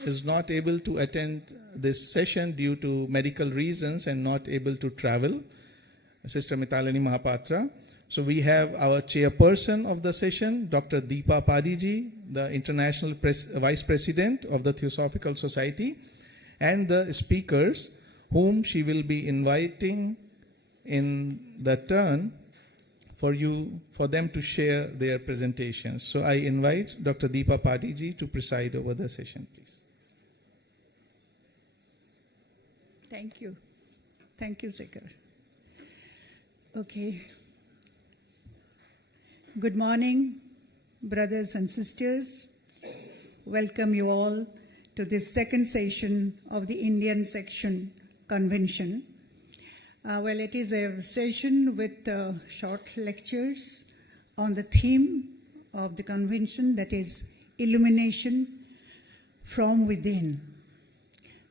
is not able to attend this session due to medical reasons and not able to travel, Sister Mitalini Mahapatra. So we have our chairperson of the session, Dr. Deepa Padhi ji, the International Vice President of the Theosophical Society, and the speakers whom she will be inviting in the turn for them to share their presentations. So I invite Dr. Deepa Padhi ji to preside over the session, please. Thank you. Thank you, Sekar. Okay. Good morning, brothers and sisters. Welcome you all to this second session of the Indian Section Convention. Well, it is a session with short lectures on the theme of the convention, that is illumination from within.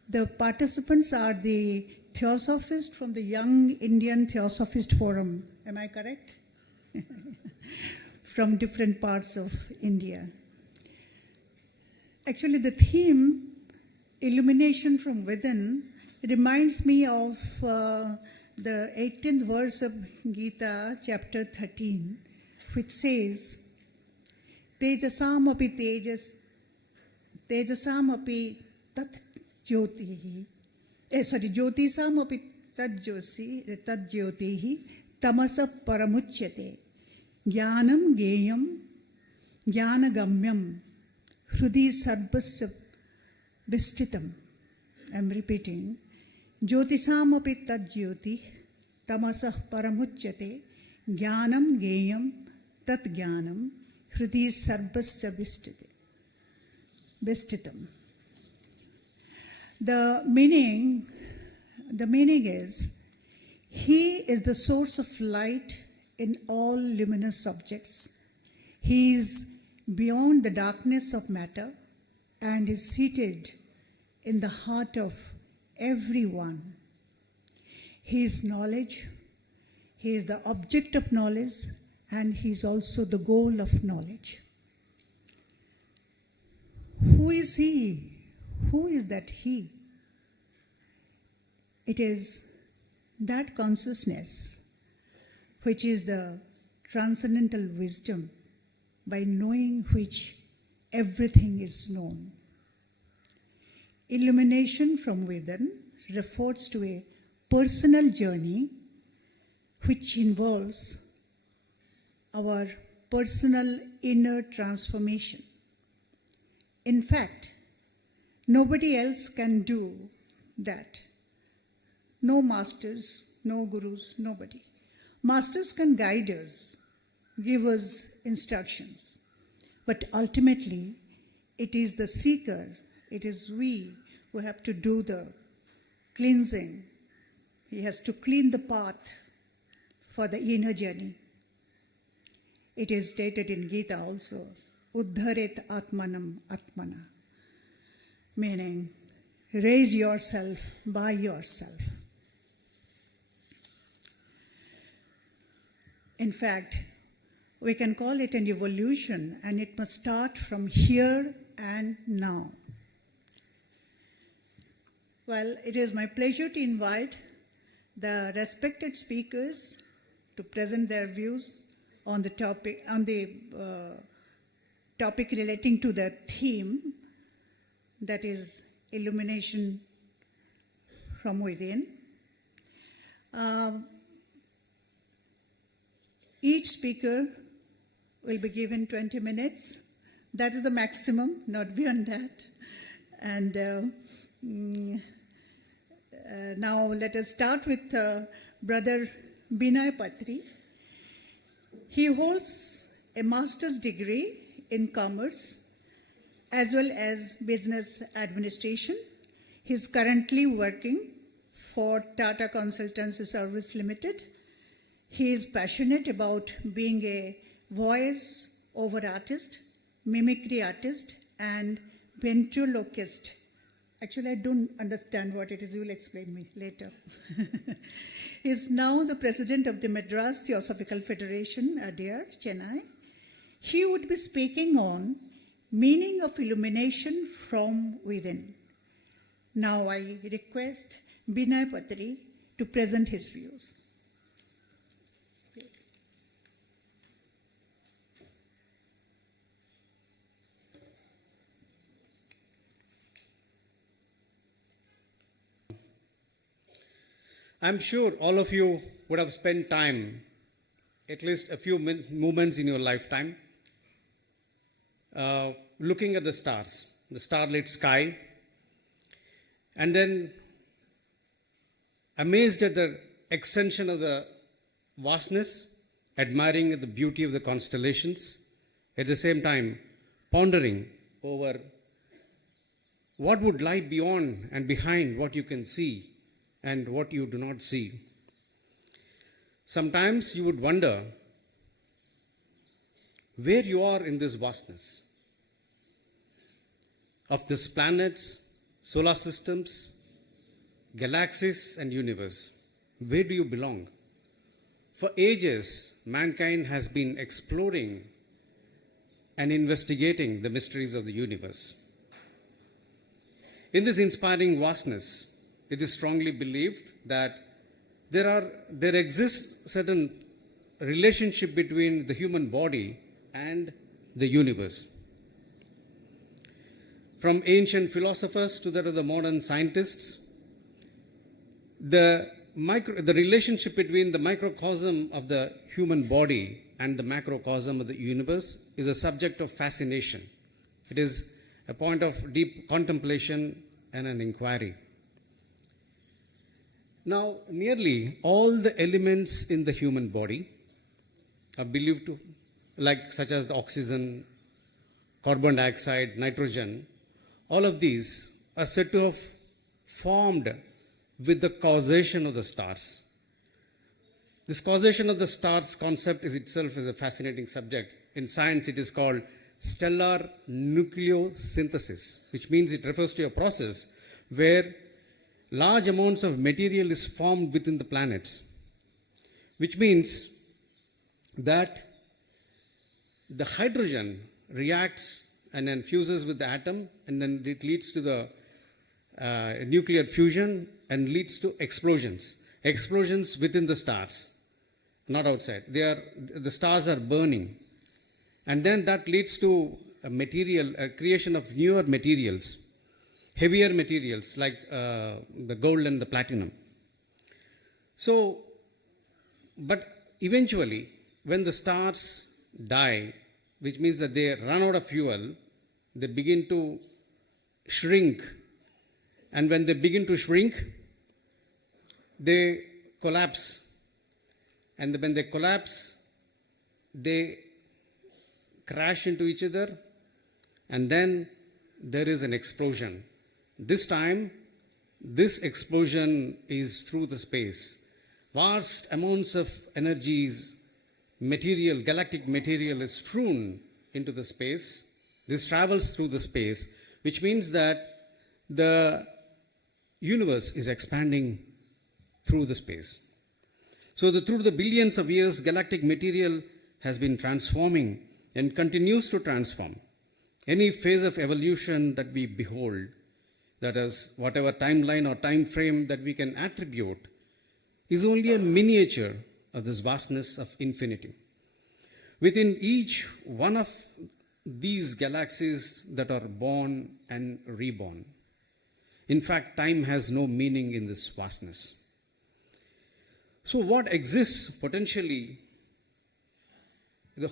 The participants are the Theosophists from the Young Indian Theosophist Forum. Am I correct? From different parts of India. Actually, the theme, illumination from within, reminds me of the 18th verse of Gita, chapter 13, which says, Tejasam api tat jyotihi. Jyotisam api tat jyotihi tamasa paramuchyate. Jnanam geyam jnanagamyam hrudi sarvasya vistitam. I am repeating. Jyotisam api tad jyoti tamasah paramuchyate jnanam geyam tat jnanam hrudi sarvasya vistitam. The meaning is, he is the source of light in all luminous objects. He is beyond the darkness of matter and is seated in the heart of everyone. He is knowledge, he is the object of knowledge, and he is also the goal of knowledge. Who is he? Who is that he? It is that consciousness which is the transcendental wisdom by knowing which everything is known. Illumination from within refers to a personal journey which involves our personal inner transformation. In fact, nobody else can do that. No masters, no gurus, nobody. Masters can guide us, give us instructions, but ultimately it is the seeker, it is we who have to do the cleansing. He has to clean the path for the inner journey. It is stated in Gita also, Uddharet Atmanam Atmana, meaning raise yourself by yourself. In fact, we can call it an evolution, and it must start from here and now. Well, it is my pleasure to invite the respected speakers to present their views on the topic, topic relating to the theme, that is illumination from within. Each speaker will be given 20 minutes. That is the maximum, not beyond that. And now let us start with Brother Vinay Patri. He holds a master's degree in commerce as well as business administration. He is currently working for Tata Consultancy Service Limited. He is passionate about being a voice-over artist, mimicry artist, and ventriloquist. Actually, I don't understand what it is. You will explain me later. He is now the president of the Madras Theosophical Federation, Adyar, Chennai. He would be speaking on meaning of illumination from within. Now I request Vinay Patri to present his views. I'm sure all of you would have spent time, at least a few moments in your lifetime, looking at the stars, the starlit sky, and then amazed at the extension of the vastness, admiring the beauty of the constellations, at the same time pondering over what would lie beyond and behind what you can see and what you do not see. Sometimes you would wonder where you are in this vastness of these planets, solar systems, galaxies, and universe. Where do you belong? For ages, mankind has been exploring and investigating the mysteries of the universe. In this inspiring vastness, it is strongly believed that there exists certain relationship between the human body and the universe. From ancient philosophers to that of the modern scientists, the relationship between the microcosm of the human body and the macrocosm of the universe is a subject of fascination. It is a point of deep contemplation and an inquiry. Now, nearly all the elements in the human body are believed to, such as the oxygen, carbon dioxide, nitrogen, all of these are said to have formed with the causation of the stars. This causation of the stars concept itself is a fascinating subject. In science, it is called stellar nucleosynthesis, which means it refers to a process where large amounts of material is formed within the planets, which means that the hydrogen reacts and then fuses with the atom, and then it leads to the nuclear fusion and leads to explosions within the stars, not outside. The stars are burning, and then that leads to a creation of newer materials, heavier materials like the gold and the platinum. So, but eventually, when the stars die, which means that they run out of fuel, they begin to shrink. And when they begin to shrink, they collapse. And when they collapse, they crash into each other, and then there is an explosion. This time, this explosion is through the space. Vast amounts of energies, material, galactic material is strewn into the space. This travels through the space, which means that the universe is expanding through the space. So through the billions of years, galactic material has been transforming and continues to transform. Any phase of evolution that we behold, that is, whatever timeline or time frame that we can attribute, is only a miniature of this vastness of infinity. Within each one of these galaxies that are born and reborn, in fact, time has no meaning in this vastness. So what exists potentially in the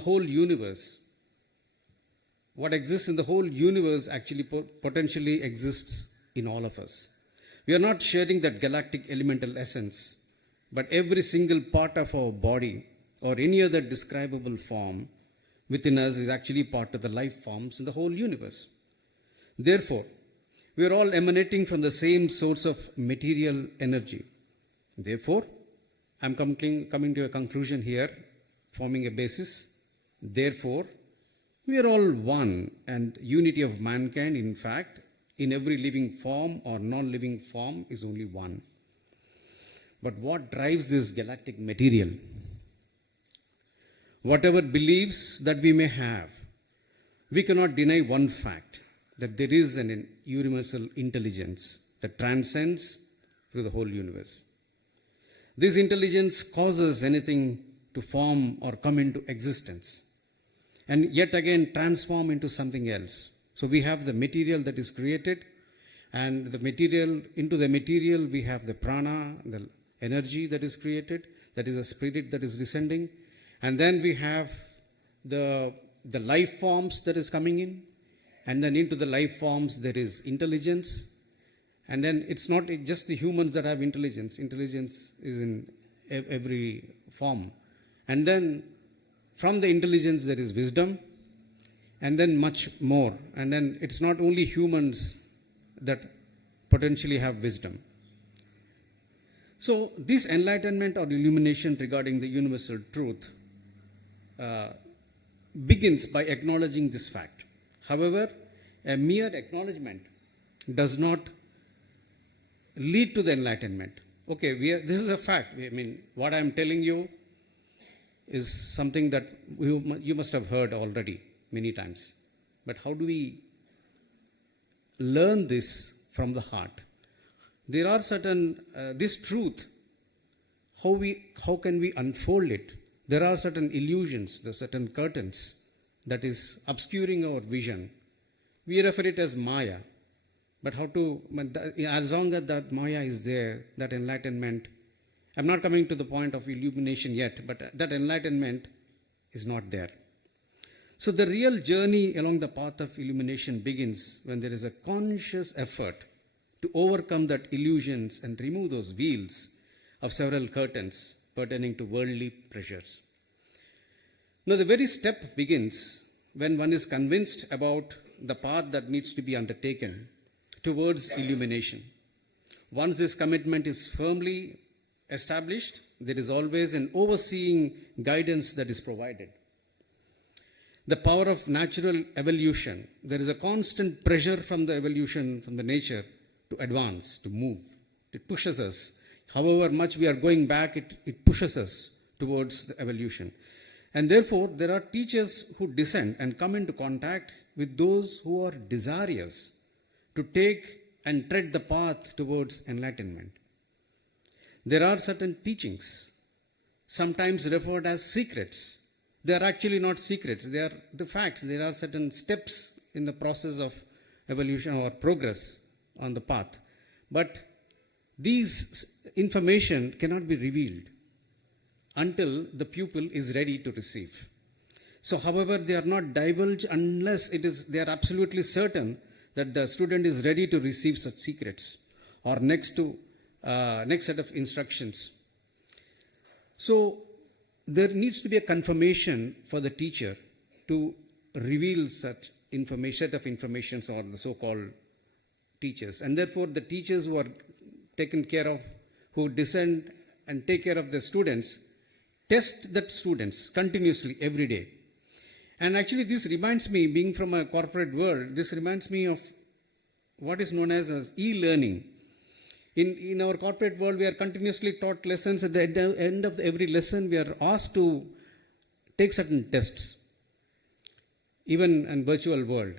whole universe, what exists in the whole universe actually potentially exists in all of us. We are not sharing that galactic elemental essence, but every single part of our body or any other describable form within us is actually part of the life forms in the whole universe. Therefore, we are all emanating from the same source of material energy. Therefore, I'm coming to a conclusion here, forming a basis. Therefore, we are all one, and unity of mankind, in fact, in every living form or non-living form is only one. But what drives this galactic material? whatever beliefs that we may have, we cannot deny one fact, that there is an universal intelligence that transcends through the whole universe. This intelligence causes anything to form or come into existence, and yet again transform into something else. So we have the material that is created, and into the material we have the prana, the energy that is created, that is a spirit that is descending, and then we have the life forms that is coming in, and then into the life forms there is intelligence, and then it's not just the humans that have intelligence. Intelligence is in every form, and then from the intelligence there is wisdom, and then much more, and then it's not only humans that potentially have wisdom. So this enlightenment or illumination regarding the universal truth begins by acknowledging this fact. However, a mere acknowledgement does not lead to the enlightenment. Okay, this is a fact. I mean, what I am telling you is something that you must have heard already many times. But how do we learn this from the heart? There are certain, this truth, how can we unfold it? There are certain illusions, there are certain curtains that is obscuring our vision. We refer it as Maya. But as long as that Maya is there, that enlightenment, I'm not coming to the point of illumination yet, but that enlightenment is not there. So the real journey along the path of illumination begins when there is a conscious effort to overcome that illusions and remove those veils of several curtains pertaining to worldly pleasures. Now the very step begins when one is convinced about the path that needs to be undertaken towards illumination. Once this commitment is firmly established, there is always an overseeing guidance that is provided. The power of natural evolution, there is a constant pressure from the evolution, from the nature, to advance, to move. It pushes us. However much we are going back, it pushes us towards the evolution. And therefore, there are teachers who descend and come into contact with those who are desirous to take and tread the path towards enlightenment. There are certain teachings, sometimes referred as secrets. They are actually not secrets, they are the facts. There are certain steps in the process of evolution or progress on the path. But these information cannot be revealed until the pupil is ready to receive. So, however, they are not divulged unless they are absolutely certain that the student is ready to receive such secrets or next set of instructions. So, there needs to be a confirmation for the teacher to reveal such set of informations, or the so-called teachers. And therefore, the teachers who are taken care of, who descend and take care of the students, test the students continuously every day. And actually, this reminds me, being from a corporate world, this reminds me of what is known as e-learning. In our corporate world, we are continuously taught lessons. At the end of every lesson, we are asked to take certain tests, even in virtual world.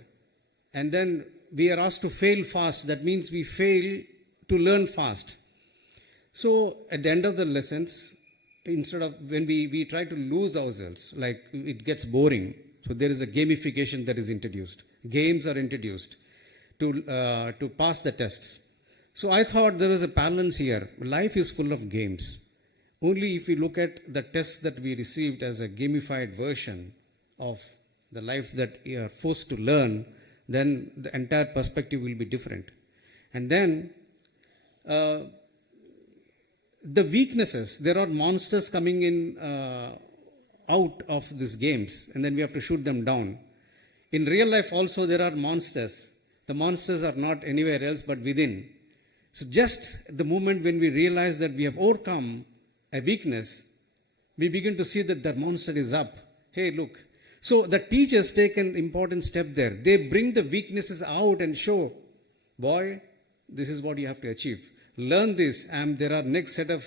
And then we are asked to fail fast. That means we fail to learn fast. So at the end of the lessons, instead of when we try to lose ourselves, like it gets boring. So there is a gamification that is introduced. Games are introduced to pass the tests. So I thought there was a balance here. Life is full of games. Only if we look at the tests that we received as a gamified version of the life that we are forced to learn, then the entire perspective will be different. And then the weaknesses, there are monsters coming in out of these games, and then we have to shoot them down. In real life also there are monsters. The monsters are not anywhere else but within. So just the moment when we realize that we have overcome a weakness, we begin to see that the monster is up. Hey, look. So the teachers take an important step there. They bring the weaknesses out and show, boy, this is what you have to achieve. Learn this, and there are next set of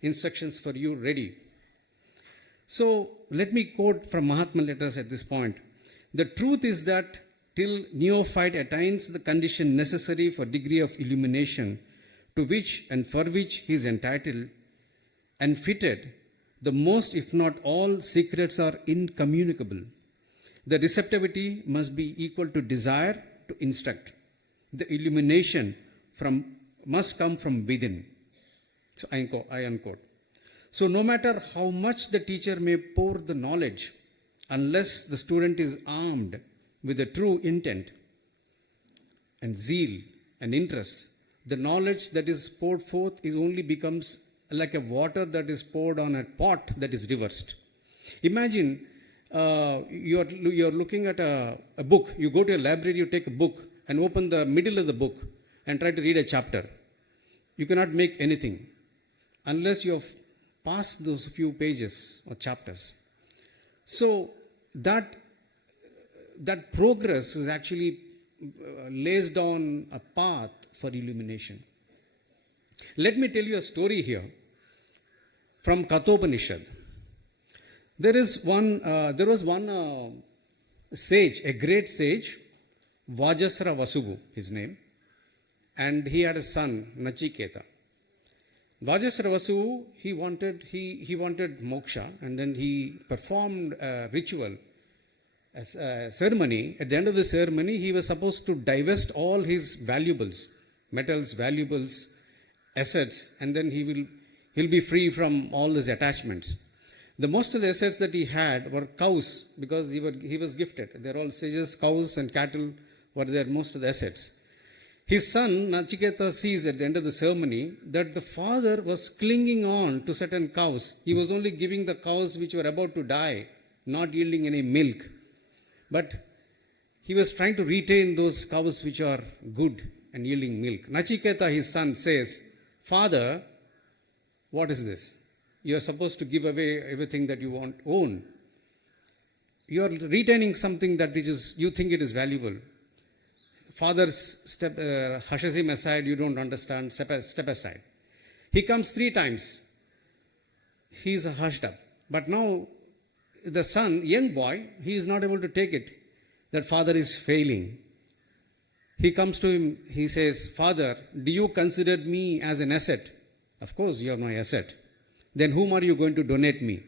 instructions for you ready. So let me quote from Mahatma letters at this point. The truth is that till neophyte attains the condition necessary for degree of illumination, to which and for which he is entitled and fitted, the most, if not all, secrets are incommunicable. The receptivity must be equal to desire to instruct. The illumination must come from within. So I unquote. So no matter how much the teacher may pour the knowledge, unless the student is armed with a true intent and zeal and interest, the knowledge that is poured forth only becomes like a water that is poured on a pot that is reversed. Imagine you're looking at a book. You go to a library, you take a book and open the middle of the book and try to read a chapter. You cannot make anything unless you have passed those few pages or chapters. So that progress is actually lays down a path for illumination. Let me tell you a story here from Kathopanishad. There was one sage, a great sage, Vajasra Vasugu, his name, and he had a son, Nachiketa. Vajasra Vasugu, he wanted moksha, and then he performed a ritual, a ceremony. At the end of the ceremony, he was supposed to divest all his valuables, metals, valuables, assets, and then he'll be free from all his attachments. The most of the assets that he had were cows, because he was gifted. They're all sages, cows and cattle were there, most of the assets. His son, Nachiketa, sees at the end of the ceremony that the father was clinging on to certain cows. He was only giving the cows which were about to die, not yielding any milk. But he was trying to retain those cows which are good and yielding milk. Nachiketa, his son, says, "Father, what is this? You are supposed to give away everything that you own. You are retaining something that you think it is valuable." Father hushes him aside. "You don't understand. Step aside." He comes 3 times. He is hushed up. But now the son, young boy, he is not able to take it. That father is failing. He comes to him. He says, "Father, do you consider me as an asset?" "Of course, you are my asset." "Then whom are you going to donate me?"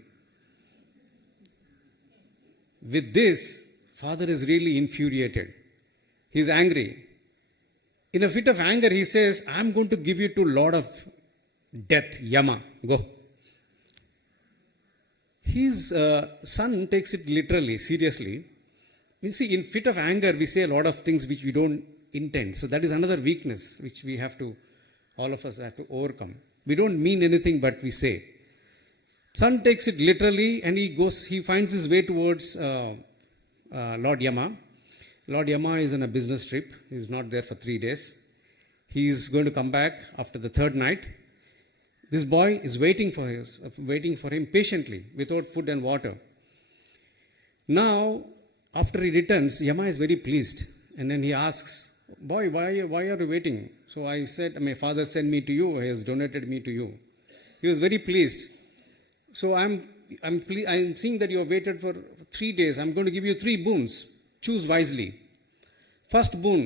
With this, father is really infuriated. He is angry. In a fit of anger, he says, "I'm going to give you to Lord of Death, Yama. Go." His son takes it literally, seriously. You see, in fit of anger, we say a lot of things which we don't intend. So that is another weakness which all of us have to overcome. We don't mean anything, but we say. Son takes it literally, and he finds his way towards Lord Yama. Lord Yama is on a business trip. He is not there for 3 days. He is going to come back after the 3rd night. This boy is waiting for him patiently, without food and water. Now, after he returns, Yama is very pleased. And then he asks, "Boy, why are you waiting?" So I said, "My father sent me to you. He has donated me to you." He was very pleased. "So I'm seeing that you have waited for 3 days. I'm going to give you 3 boons. Choose wisely. First boon,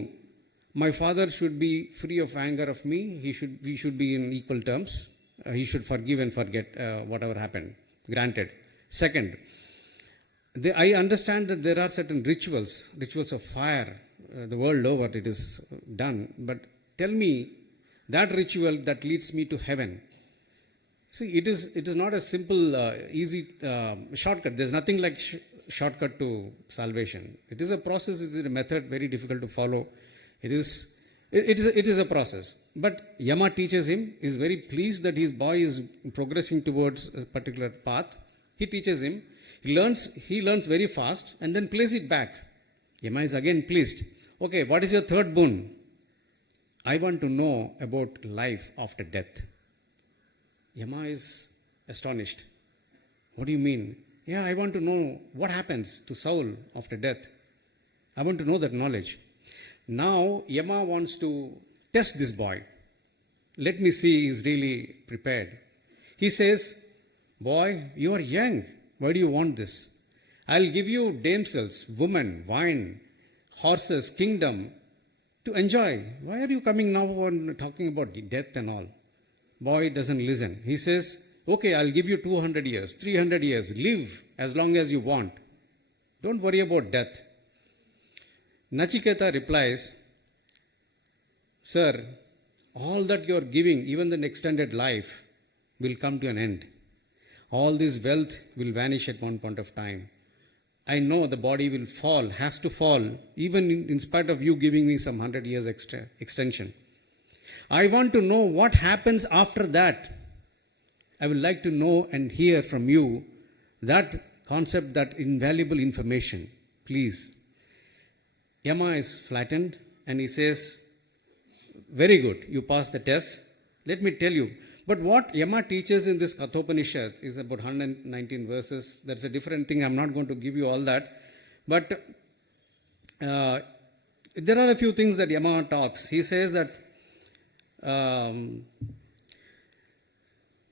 my father should be free of anger of me. We should be in equal terms. He should forgive and forget whatever happened. Granted. Second, I understand that there are certain rituals of fire. The world over it is done. But tell me that ritual that leads me to heaven." See, it is not a simple, easy shortcut. There's nothing like shortcut to salvation. It is a process. It is a method very difficult to follow. It is a process. But Yama teaches him. He is very pleased that his boy is progressing towards a particular path. He teaches him. He learns very fast and then plays it back. Yama is again pleased. "Okay, what is your 3rd boon?" "I want to know about life after death." Yama is astonished. "What do you mean?" "Yeah, I want to know what happens to soul after death. I want to know that knowledge." Now, Yama wants to test this boy. Let me see he is really prepared. He says, "Boy, you are young. Why do you want this? I'll give you damsels, women, wine, horses, kingdom to enjoy. Why are you coming now and talking about death and all? Boy doesn't listen. He says, okay, I'll give you 200 years, 300 years. Live as long as you want. Don't worry about death. Nachiketa replies, Sir, all that you are giving, even the extended life, will come to an end. All this wealth will vanish at one point of time. I know the body will fall, has to fall, even in spite of you giving me some 100 years extra extension. I want to know what happens after that. I would like to know and hear from you that concept, that invaluable information. Please. Yama is flattened and he says, very good, you passed the test. Let me tell you. But what Yama teaches in this Kathopanishad is about 119 verses. That's a different thing. I'm not going to give you all that. But there are a few things that Yama talks. He says that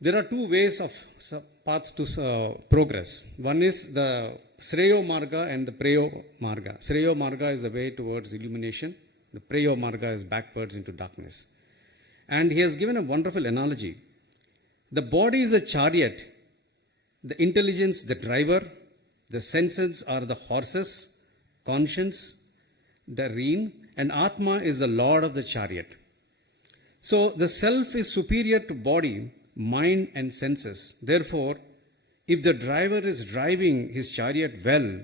there are two ways of paths to progress. One is the Sreyo Marga and the Preyo Marga. Sreyo Marga is the way towards illumination. The Preyo Marga is backwards into darkness. And he has given a wonderful analogy. The body is a chariot, the intelligence the driver, the senses are the horses, conscience the rein, and Atma is the lord of the chariot. So the self is superior to body, mind and senses. Therefore, if the driver is driving his chariot well,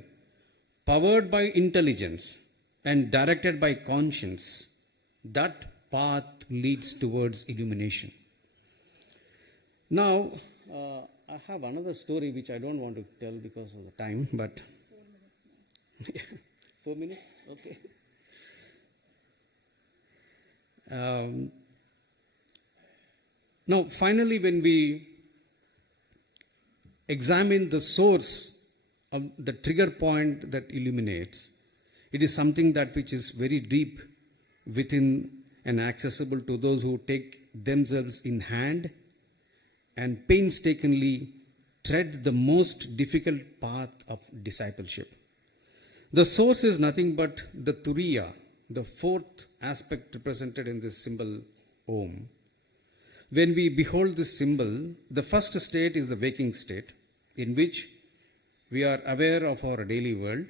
powered by intelligence and directed by conscience, that path leads towards illumination. Now, I have another story which I don't want to tell because of the time, but 4 minutes? Okay. Now, finally, when we examine the source of the trigger point that illuminates, it is something that which is very deep within and accessible to those who take themselves in hand and painstakingly tread the most difficult path of discipleship. The source is nothing but the Turiya, the fourth aspect represented in this symbol Om. When we behold this symbol, the first state is the waking state, in which we are aware of our daily world.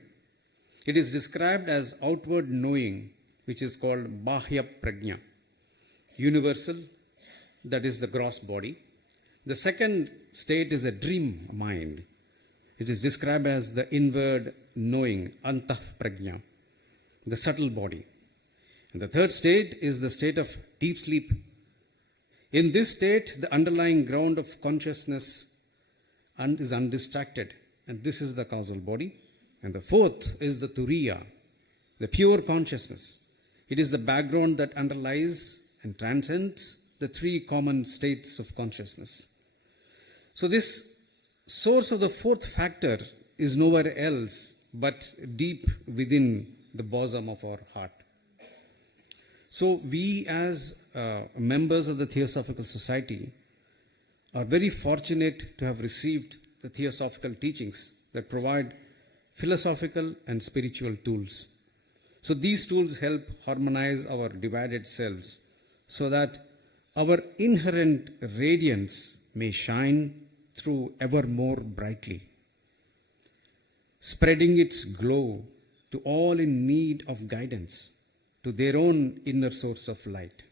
It is described as outward knowing, which is called Bahya Prajna, universal, that is the gross body. The second state is a dream mind. It is described as the inward knowing, Antah Prajna, the subtle body. And the third state is the state of deep sleep. In this state, the underlying ground of consciousness is undistracted, and this is the causal body. And the fourth is the Turiya, the pure consciousness. It is the background that underlies and transcends the three common states of consciousness. So this source of the fourth factor is nowhere else but deep within the bosom of our heart. So we as members of the Theosophical Society are very fortunate to have received the Theosophical teachings that provide philosophical and spiritual tools. So these tools help harmonize our divided selves so that our inherent radiance may shine through ever more brightly, spreading its glow to all in need of guidance to their own inner source of light.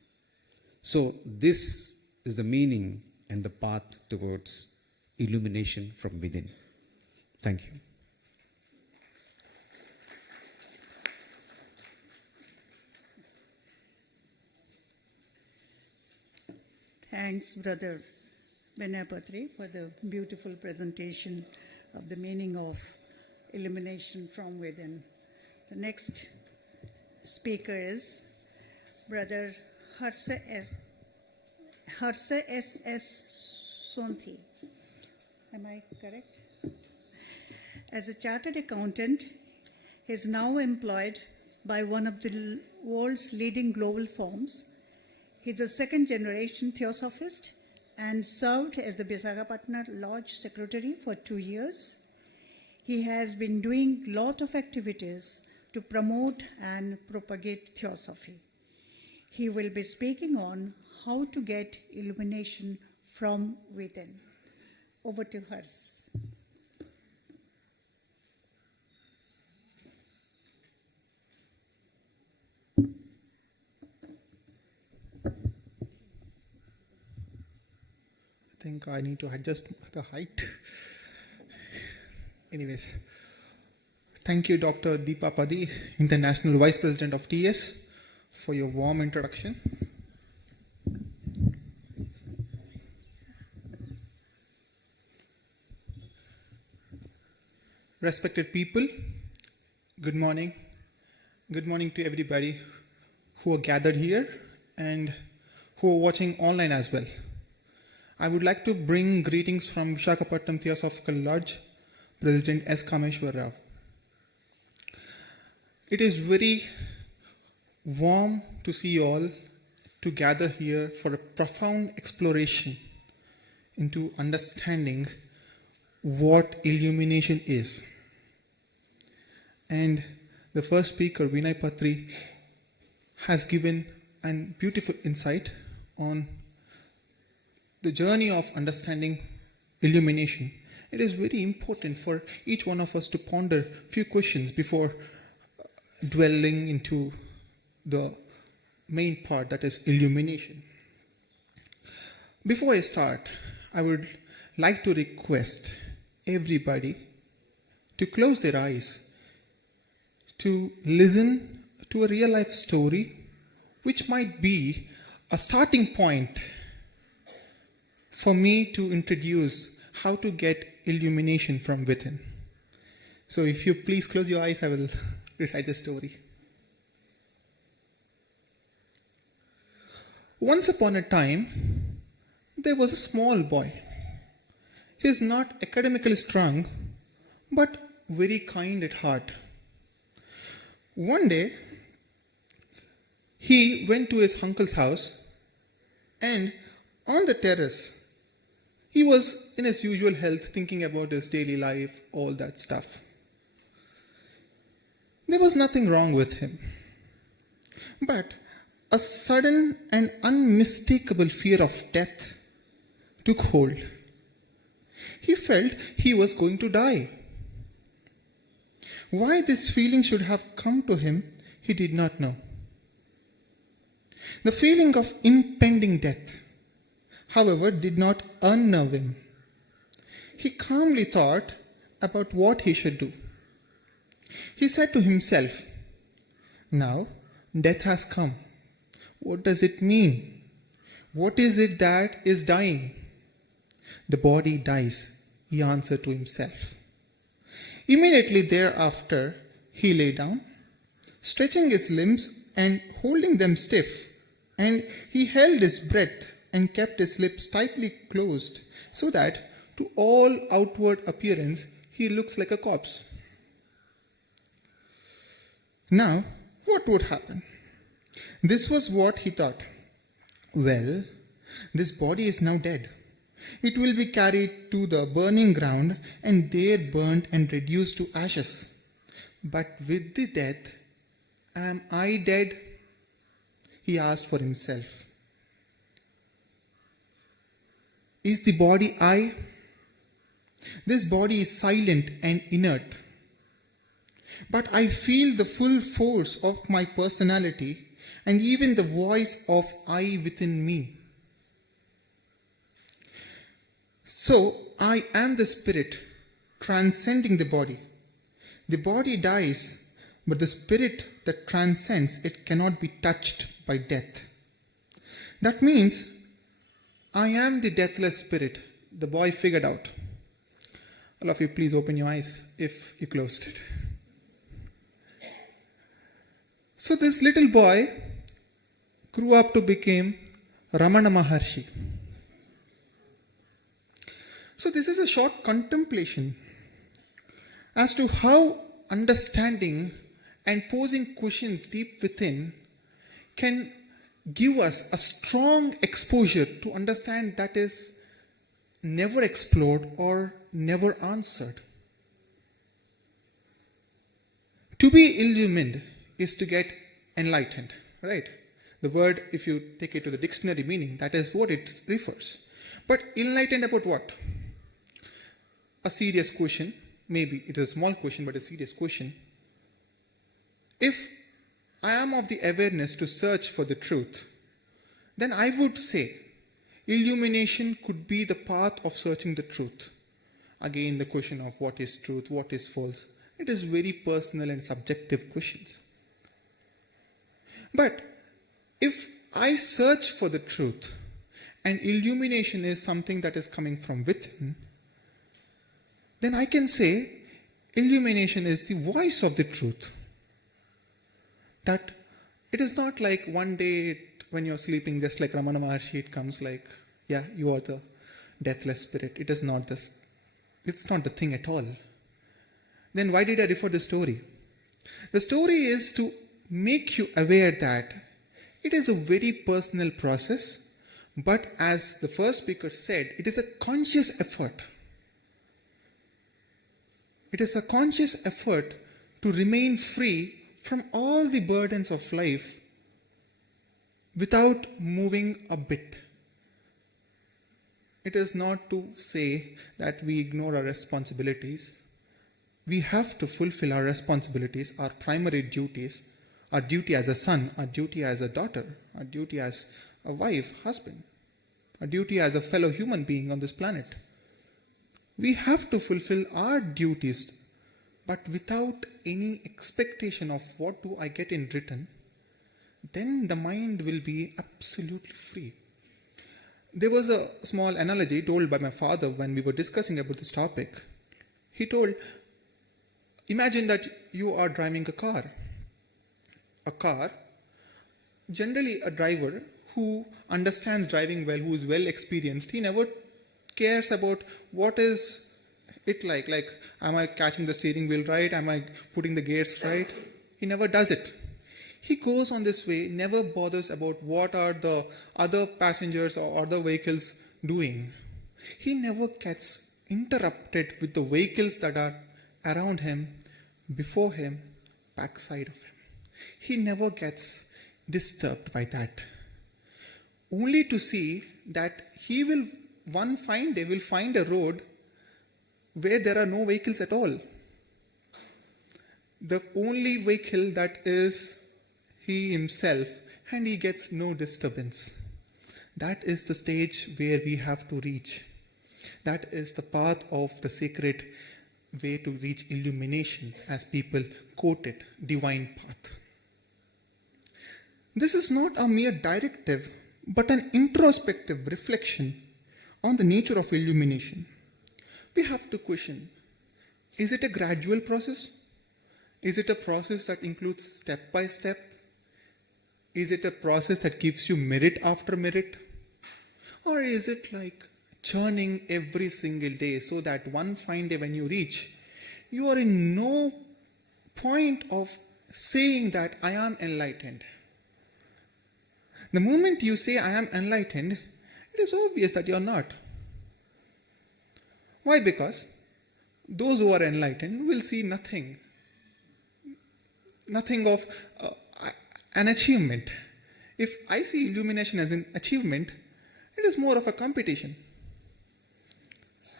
So this is the meaning and the path towards illumination from within. Thank you. Thanks, Brother Vinay Patri, for the beautiful presentation of the meaning of illumination from within. The next speaker is Brother Harsha S. Sonthi. Am I correct? As a chartered accountant, he is now employed by one of the world's leading global firms. He is a second-generation theosophist and served as the Visakhapatnam Lodge Secretary for 2 years. he has been doing a lot of activities to promote and propagate theosophy. He will be speaking on how to get illumination from within. Over to Harsha. I think I need to adjust the height. Anyways, thank you, Dr. Deepa Padhi, International Vice President of TS, for your warm introduction. Respected people, good morning. Good morning to everybody who are gathered here and who are watching online as well. I would like to bring greetings from Visakhapatnam Theosophical Lodge, President S. Kameshwar Rao. It is very warm to see you all to gather here for a profound exploration into understanding what illumination is. And the first speaker, Vinay Patri, has given a beautiful insight on the journey of understanding illumination. It is very important for each one of us to ponder a few questions before dwelling into the main part, that is illumination. Before I start, I would like to request everybody to close their eyes to listen to a real life story which might be a starting point for me to introduce how to get illumination from within. So if you please close your eyes, I will recite the story. Once upon a time, there was a small boy. He is not academically strong, but very kind at heart. One day, he went to his uncle's house, and on the terrace, he was in his usual health, thinking about his daily life, all that stuff. There was nothing wrong with him. But a sudden and unmistakable fear of death took hold. He felt he was going to die. Why this feeling should have come to him, he did not know. The feeling of impending death, however, did not unnerve him. He calmly thought about what he should do. He said to himself, "Now, death has come. What does it mean? What is it that is dying?" "The body dies," he answered to himself. Immediately thereafter, he lay down, stretching his limbs and holding them stiff, and he held his breath and kept his lips tightly closed so that to all outward appearance he looks like a corpse. Now, what would happen? This was what he thought. Well, this body is now dead. It will be carried to the burning ground and there burnt and reduced to ashes. But with the death, am I dead? He asked for himself. Is the body I? This body is silent and inert. But I feel the full force of my personality and even the voice of I within me. So I am the spirit transcending the body. The body dies, but the spirit that transcends it cannot be touched by death. That means I am the deathless spirit, the boy figured out. All of you, please open your eyes if you closed it. So this little boy grew up to become Ramana Maharshi. So this is a short contemplation as to how understanding and posing questions deep within can give us a strong exposure to understand that is never explored or never answered. To be illumined is to get enlightened, right? The word, if you take it to the dictionary meaning, that is what it refers. But enlightened about what? A serious question, maybe it is a small question, but a serious question. If I am of the awareness to search for the truth, then I would say illumination could be the path of searching the truth. Again, the question of what is truth, what is false. It is very personal and subjective questions. But if I search for the truth and illumination is something that is coming from within, then I can say illumination is the voice of the truth. That it is not like one day when you're sleeping, just like Ramana Maharshi, it comes like, yeah, you are the deathless spirit. It is not this. It's not the thing at all. Then why did I refer the story? The story is to make you aware that it is a very personal process, but as the first speaker said, it is a conscious effort. It is a conscious effort to remain free from all the burdens of life without moving a bit. It is not to say that we ignore our responsibilities. We have to fulfill our responsibilities, our primary duties, our duty as a son, our duty as a daughter, our duty as a wife, husband, our duty as a fellow human being on this planet. We have to fulfill our duties, but without any expectation of what do I get in return, then the mind will be absolutely free. There was a small analogy told by my father when we were discussing about this topic. He told, imagine that you are driving a car. A car, generally a driver who understands driving well, who is well experienced, he never cares about what is it like am I catching the steering wheel right, am I putting the gears right? He never does it. He goes on this way, never bothers about what are the other passengers or other vehicles doing. He never gets interrupted with the vehicles that are around him, before him, backside of him. He never gets disturbed by that. Only to see that he will find a road where there are no vehicles at all. The only vehicle that is he himself, and he gets no disturbance. That is the stage where we have to reach. That is the path of the sacred way to reach illumination, as people quote it, divine path. This is not a mere directive, but an introspective reflection on the nature of illumination. We have to question, is it a gradual process? Is it a process that includes step by step? Is it a process that gives you merit after merit? Or is it like churning every single day so that one fine day when you reach, you are in no point of saying that I am enlightened. The moment you say I am enlightened, it is obvious that you are not. Why? Because those who are enlightened will see nothing of an achievement. If I see illumination as an achievement, it is more of a competition.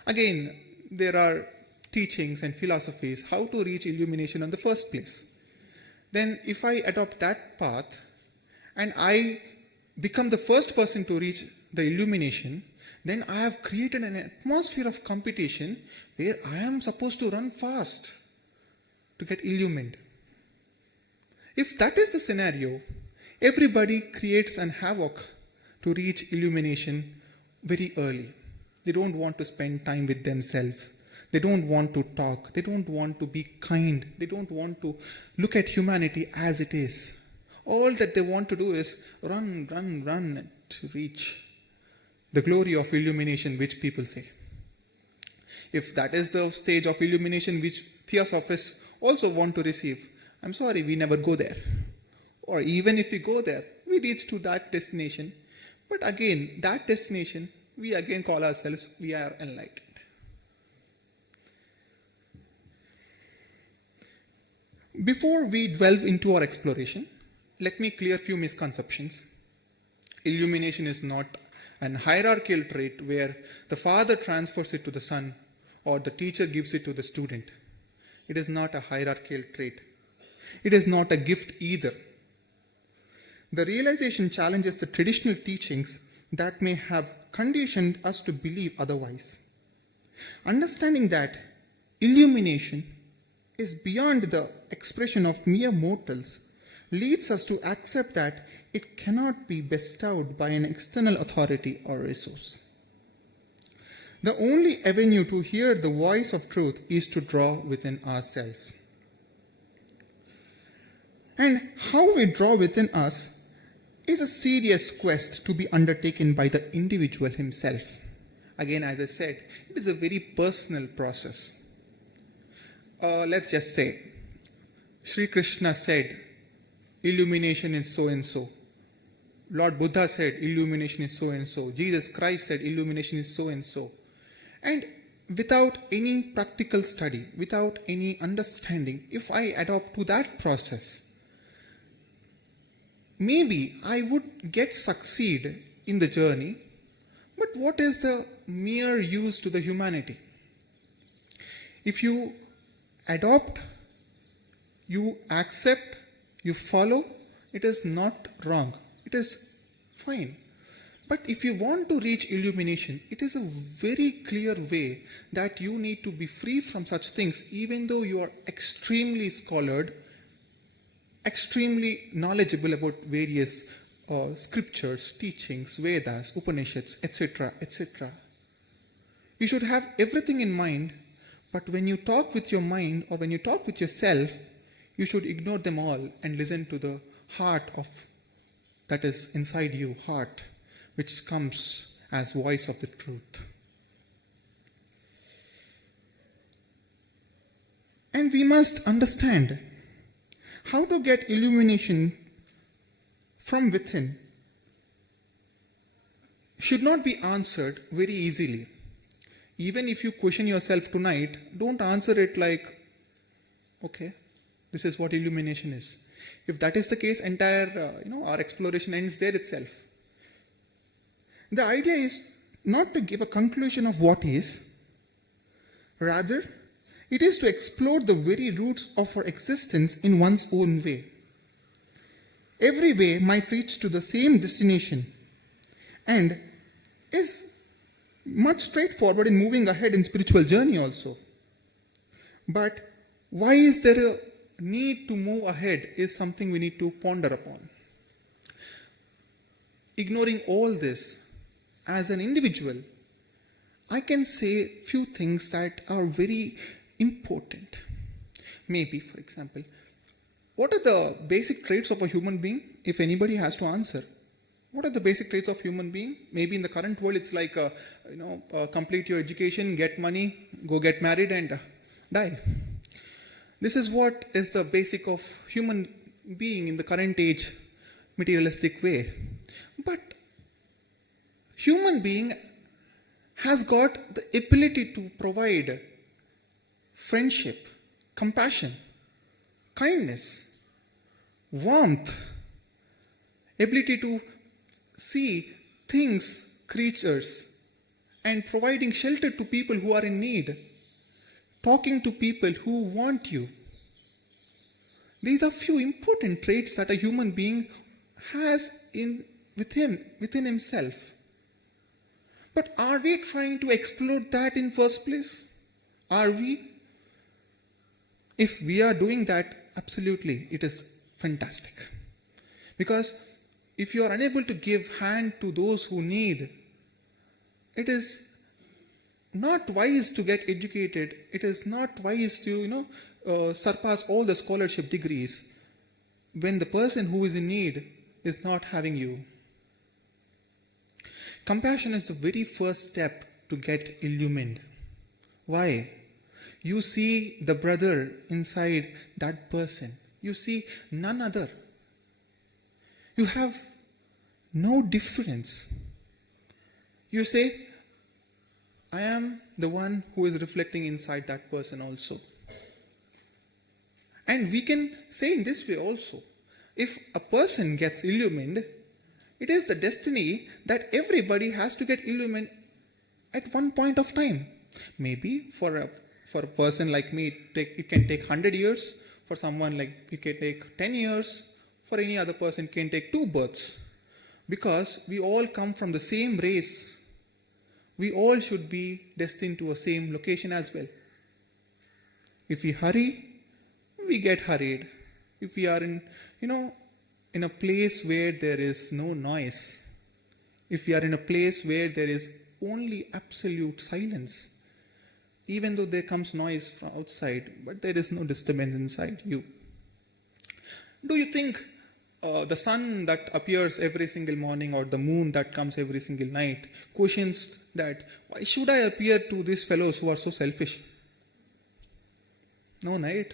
Again, there are teachings and philosophies how to reach illumination in the first place. Then if I adopt that path and I become the first person to reach the illumination, then I have created an atmosphere of competition where I am supposed to run fast to get illumined. If that is the scenario, everybody creates an havoc to reach illumination very early. They don't want to spend time with themselves. They don't want to talk. They don't want to be kind. They don't want to look at humanity as it is. All that they want to do is run to reach the glory of illumination, which people say. If that is the stage of illumination which theosophists also want to receive, I'm sorry, we never go there. Or even if we go there, we reach to that destination. But again, that destination, we again call ourselves, we are enlightened. Before we delve into our exploration, let me clear a few misconceptions. Illumination is not an hierarchical trait where the father transfers it to the son or the teacher gives it to the student. It is not a hierarchical trait. It is not a gift either. The realization challenges the traditional teachings that may have conditioned us to believe otherwise. Understanding that illumination is beyond the expression of mere mortals leads us to accept that it cannot be bestowed by an external authority or resource. The only avenue to hear the voice of truth is to draw within ourselves. And how we draw within us is a serious quest to be undertaken by the individual himself. Again, as I said, it is a very personal process. Let's just say, Sri Krishna said, illumination is so and so. Lord Buddha said, illumination is so and so. Jesus Christ said, illumination is so and so. And without any practical study, without any understanding, if I adopt to that process, maybe I would succeed in the journey, but what is the mere use to the humanity? If you adopt, you accept, you follow, it is not wrong. It is fine. But if you want to reach illumination, it is a very clear way that you need to be free from such things, even though you are extremely scholared, extremely knowledgeable about various scriptures, teachings, Vedas, Upanishads, etc., etc. You should have everything in mind, but when you talk with your mind or when you talk with yourself, you should ignore them all and listen to the heart of that is inside you, heart, which comes as voice of the truth. And we must understand how to get illumination from within should not be answered very easily. Even if you question yourself tonight, don't answer it like, okay, this is what illumination is. If that is the case, entire our exploration ends there itself. The idea is not to give a conclusion of what is. Rather, it is to explore the very roots of our existence in one's own way. Every way might reach to the same destination and is much straightforward in moving ahead in spiritual journey also. But why is there a need to move ahead is something we need to ponder upon. Ignoring all this, as an individual, I can say few things that are very important. Maybe, for example, what are the basic traits of a human being? If anybody has to answer, what are the basic traits of human being? Maybe in the current world, it's like complete your education, get money, go get married, and die. This is what is the basic of human being in the current age, materialistic way. But human being has got the ability to provide friendship, compassion, kindness, warmth, ability to see things, creatures, and providing shelter to people who are in need, talking to people who want you. These are few important traits that a human being has within himself. But are we trying to explore that in first place? Are we? If we are doing that, absolutely, it is fantastic. Because if you are unable to give hand to those who need, it is not wise to get educated. It is not wise to, surpass all the scholarship degrees when the person who is in need is not having you. Compassion is the very first step to get illumined. Why? You see the brother inside that person. You see none other. You have no difference. You say, I am the one who is reflecting inside that person also. And we can say in this way also, if a person gets illumined, it is the destiny that everybody has to get illumined at one point of time. Maybe for a person like me, it can take 100 years. For someone like it can take 10 years. For any other person, it can take 2 births. Because we all come from the same race. We all should be destined to a same location as well. If we hurry, we get hurried. If we are in a place where there is no noise, if we are in a place where there is only absolute silence, even though there comes noise from outside, but there is no disturbance inside you. Do you think the sun that appears every single morning or the moon that comes every single night questions that, why should I appear to these fellows who are so selfish? No, right?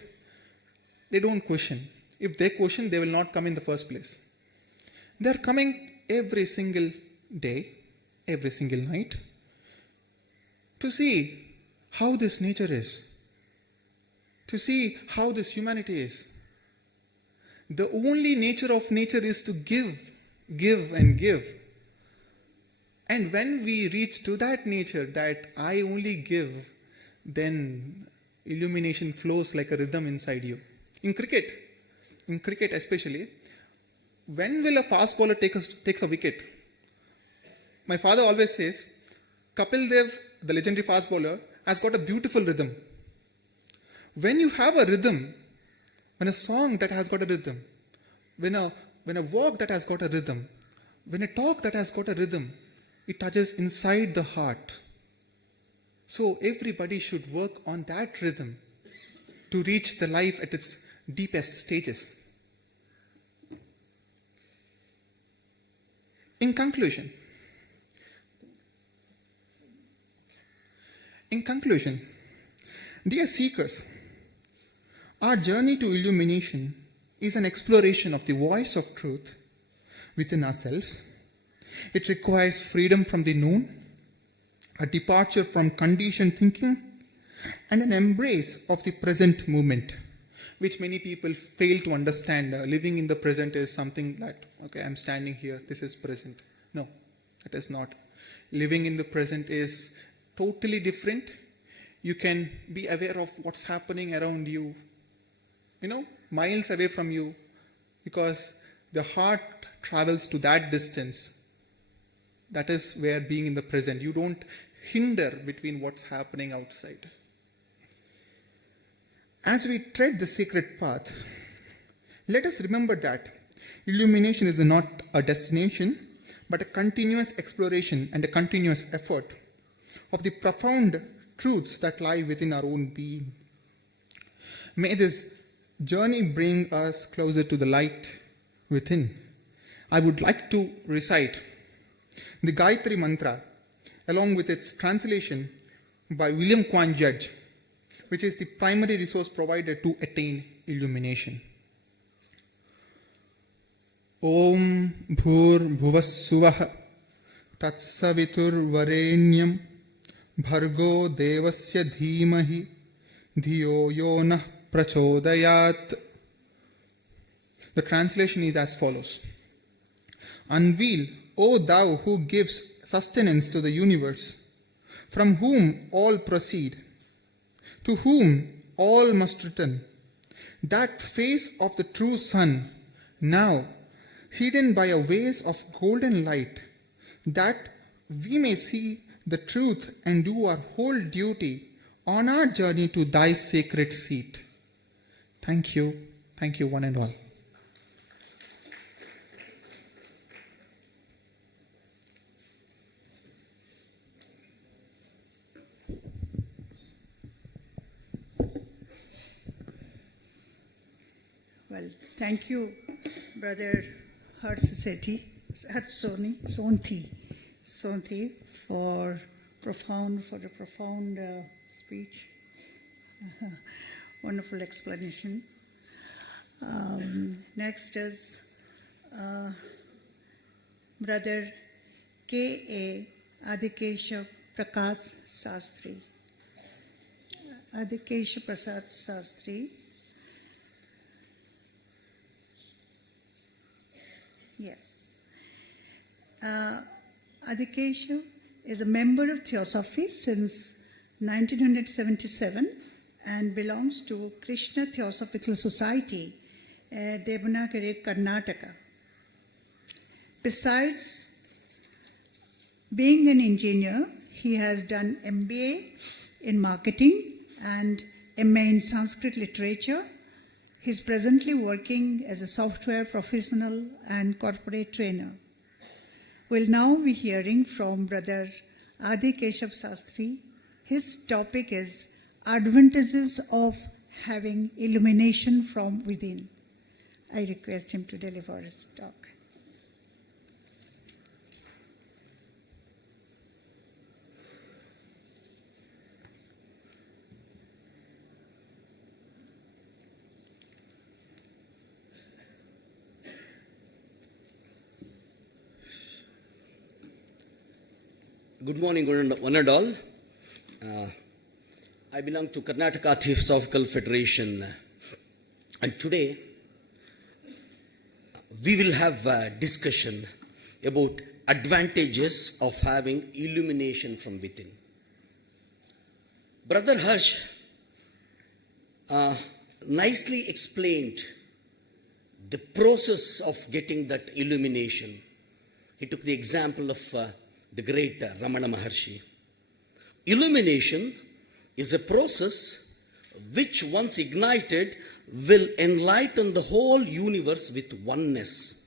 They don't question. If they question, they will not come in the first place. They are coming every single day, every single night, to see how this nature is, to see how this humanity is. The only nature of nature is to give, give and give. And when we reach to that nature, that I only give, then illumination flows like a rhythm inside you. In cricket especially, when will a fast bowler takes a wicket? My father always says, Kapil Dev, the legendary fast bowler, has got a beautiful rhythm. When you have a rhythm, when a song that has got a rhythm, when a walk that has got a rhythm, when a talk that has got a rhythm, it touches inside the heart. So everybody should work on that rhythm to reach the life at its deepest stages. In conclusion, dear seekers, our journey to illumination is an exploration of the voice of truth within ourselves. It requires freedom from the known, a departure from conditioned thinking, and an embrace of the present moment, which many people fail to understand. Living in the present is something that, okay, I'm standing here, this is present. No, that is not. Living in the present is totally different. You can be aware of what's happening around you, miles away from you, because the heart travels to that distance. That is where being in the present, you don't hinder between what's happening outside. As we tread the sacred path, let us remember that illumination is not a destination, but a continuous exploration and a continuous effort of the profound truths that lie within our own being. May this journey bring us closer to the light within. I would like to recite the Gayatri Mantra along with its translation by William Quan Judge, which is the primary resource provided to attain illumination. Om Bhur Bhuvassuvaha Tatsavitur Varenyam Bhargo Devasya Dhimahi Dhiyo Yonah Prachodayat. The translation is as follows. Unveil, O thou who gives sustenance to the universe, from whom all proceed, to whom all must return, that face of the true sun, now hidden by a vase of golden light, that we may see the truth and do our whole duty on our journey to thy sacred seat. Thank you one and all. Well, thank you, Brother Sonthi, for the profound speech. Wonderful explanation. Next is Brother K.A. Adikeshav Prakash Shastri. Adikeshav Prasad Shastri Yes. Adi Keshav is a member of Theosophy since 1977 and belongs to Krishna Theosophical Society, Devanagere, Karnataka. Besides being an engineer, he has done MBA in marketing and MA in Sanskrit literature. He is presently working as a software professional and corporate trainer. We'll now be hearing from Brother Adi Keshav Shastri. His topic is Advantages of Having Illumination from Within. I request him to deliver his talk. Good morning, one and all. I belong to Karnataka Theosophical Federation, and today we will have a discussion about advantages of having illumination from within. Brother Harsh nicely explained the process of getting that illumination. He took the example of the great Ramana Maharshi. Illumination is a process which, once ignited, will enlighten the whole universe with oneness.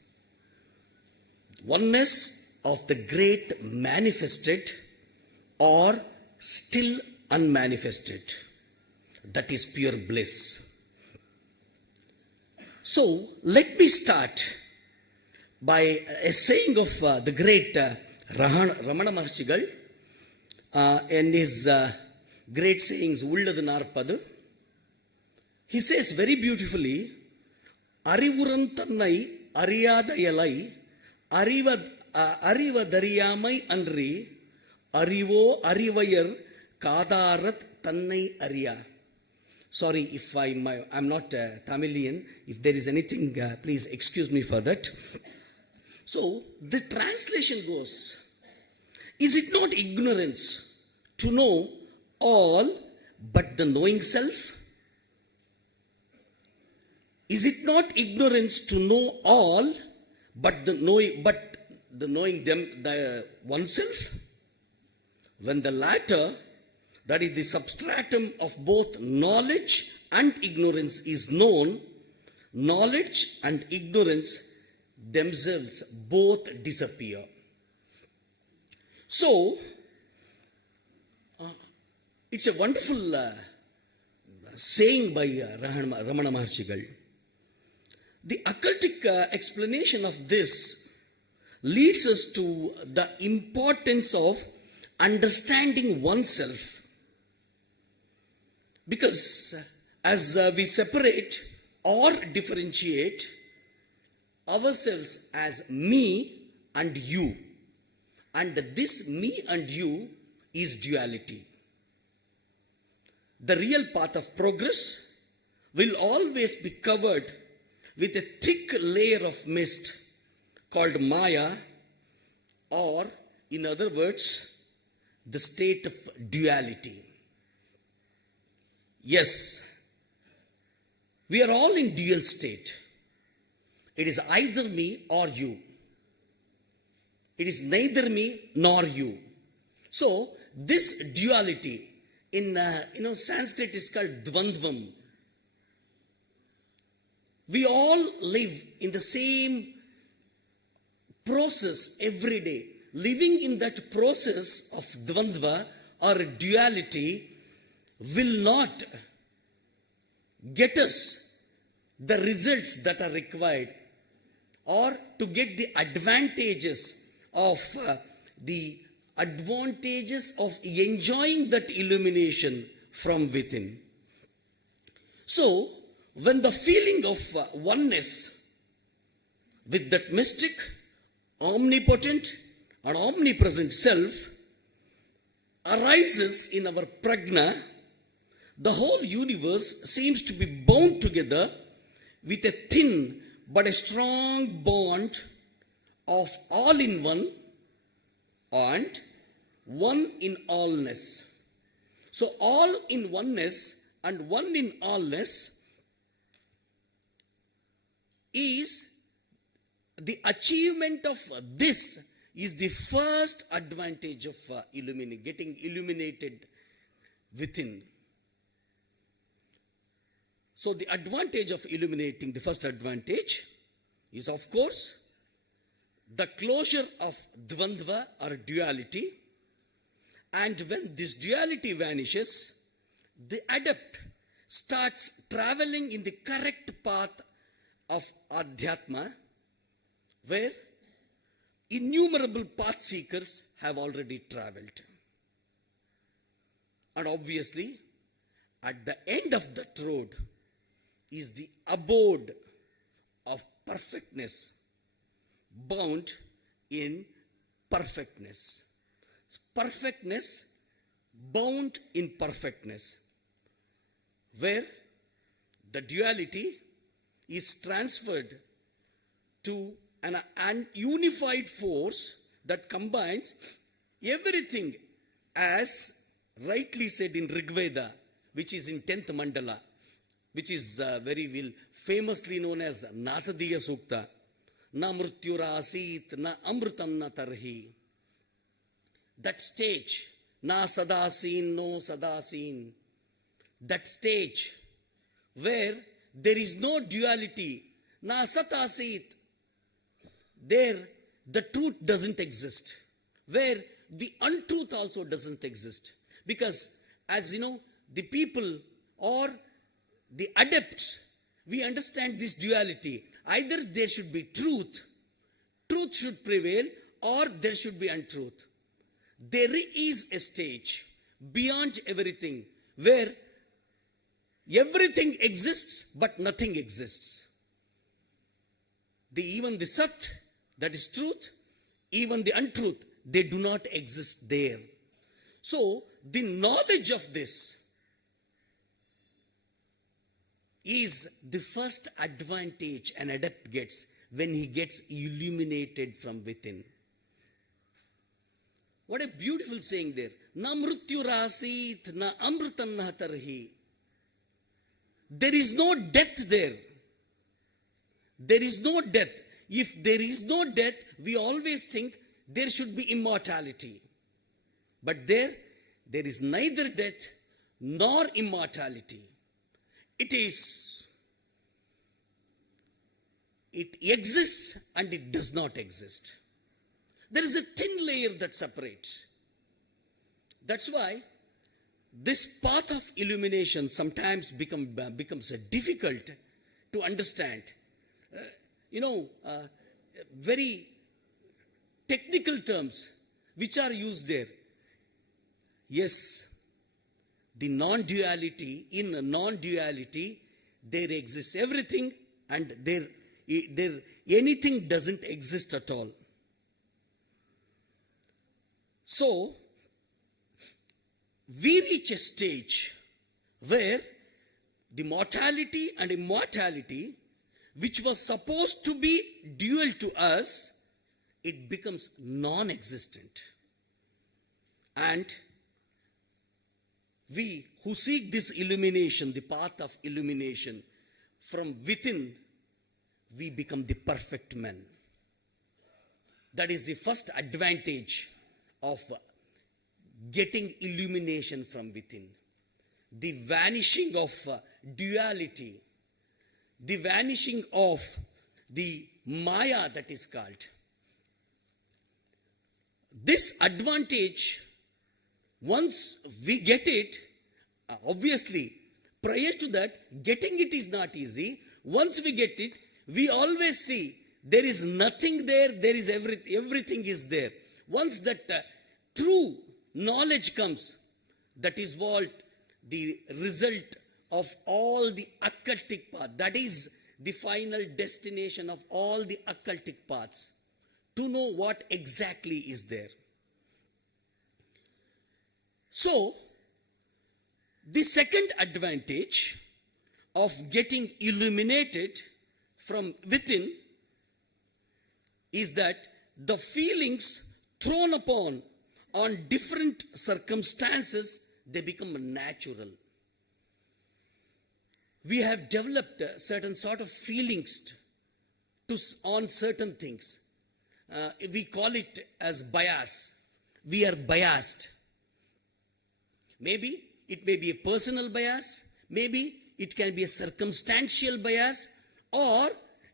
Oneness of the great manifested or still unmanifested. That is pure bliss. So, let me start by a saying of the great Ramana Maharshigal and his great sayings, Ulladu Narpadu. He says very beautifully, Arivuran Tannai Ariyadayalai Arivadariyamai Andri Arivo Arivayar Kadarat Tannai Ariya. Sorry if I'm not Tamilian. If there is anything, please excuse me for that. So, the translation goes, is it not ignorance to know all but the knowing self? Is it not ignorance to know all but the knowing oneself? When the latter, that is the substratum of both knowledge and ignorance, is known, knowledge and ignorance themselves both disappear. So, it's a wonderful saying by Ramana Maharshigal. The occultic explanation of this leads us to the importance of understanding oneself. Because as we separate or differentiate ourselves as me and you, and this me and you is duality. The real path of progress will always be covered with a thick layer of mist called Maya, or in other words, the state of duality. Yes, we are all in dual state. It is either me or you. It is neither me nor you. So, this duality, in Sanskrit is called dvandvam. We all live in the same process every day. Living in that process of dvandva or duality will not get us the results that are required, or to get the advantages of enjoying that illumination from within. So, when the feeling of oneness with that mystic, omnipotent and omnipresent self arises in our prajna, the whole universe seems to be bound together with a thin but a strong bond of all in one and one in allness. So all in oneness and one in allness is the achievement of this is the first advantage of getting illuminated within. So the advantage of illuminating, the first advantage is of course the closure of dvandva or duality, and when this duality vanishes, the adept starts traveling in the correct path of adhyatma, where innumerable path seekers have already traveled. And obviously, at the end of that road is the abode of perfectness, bound in perfectness. Perfectness, bound in perfectness, where the duality is transferred to an unified force that combines everything, as rightly said in Rig Veda, which is in 10th mandala, which is very well famously known as Nasadiya Sukta. Na mrutyurasit, na amrutam na tarhi. That stage, na sadasin, no sadasin. That stage where there is no duality, na satasit. There the truth doesn't exist. Where the untruth also doesn't exist. Because as you know, the people or the adepts, we understand this duality. Either there should be truth should prevail, or there should be untruth. There is a stage beyond everything where everything exists but nothing exists. Even the Sat, that is truth, even the untruth, they do not exist there. So the knowledge of this is the first advantage an adept gets when he gets illuminated from within. What a beautiful saying there. Na mrutyurasit, na amrutam na tarhi. There is no death there. There is no death. If there is no death, we always think there should be immortality. But there is neither death nor immortality. It exists and it does not exist. There is a thin layer that separates. That's why this path of illumination sometimes becomes difficult to understand. Very technical terms which are used there. Yes, the non-duality, in non-duality, there exists everything and there anything doesn't exist at all. So, we reach a stage where the mortality and immortality, which was supposed to be dual to us, it becomes non-existent. And we who seek this illumination, the path of illumination, from within, we become the perfect man. That is the first advantage of getting illumination from within. The vanishing of duality, the vanishing of the Maya that is called. This advantage, once we get it, obviously, prior to that, getting it is not easy. Once we get it, we always see there is nothing there, there is everything is there. Once that true knowledge comes, that is what the result of all the occultic paths. That is the final destination of all the occultic paths. To know what exactly is there. So, the second advantage of getting illuminated from within is that the feelings thrown upon on different circumstances, they become natural. We have developed a certain sort of feelings on certain things. We call it as bias. We are biased. Maybe it may be a personal bias, maybe it can be a circumstantial bias, or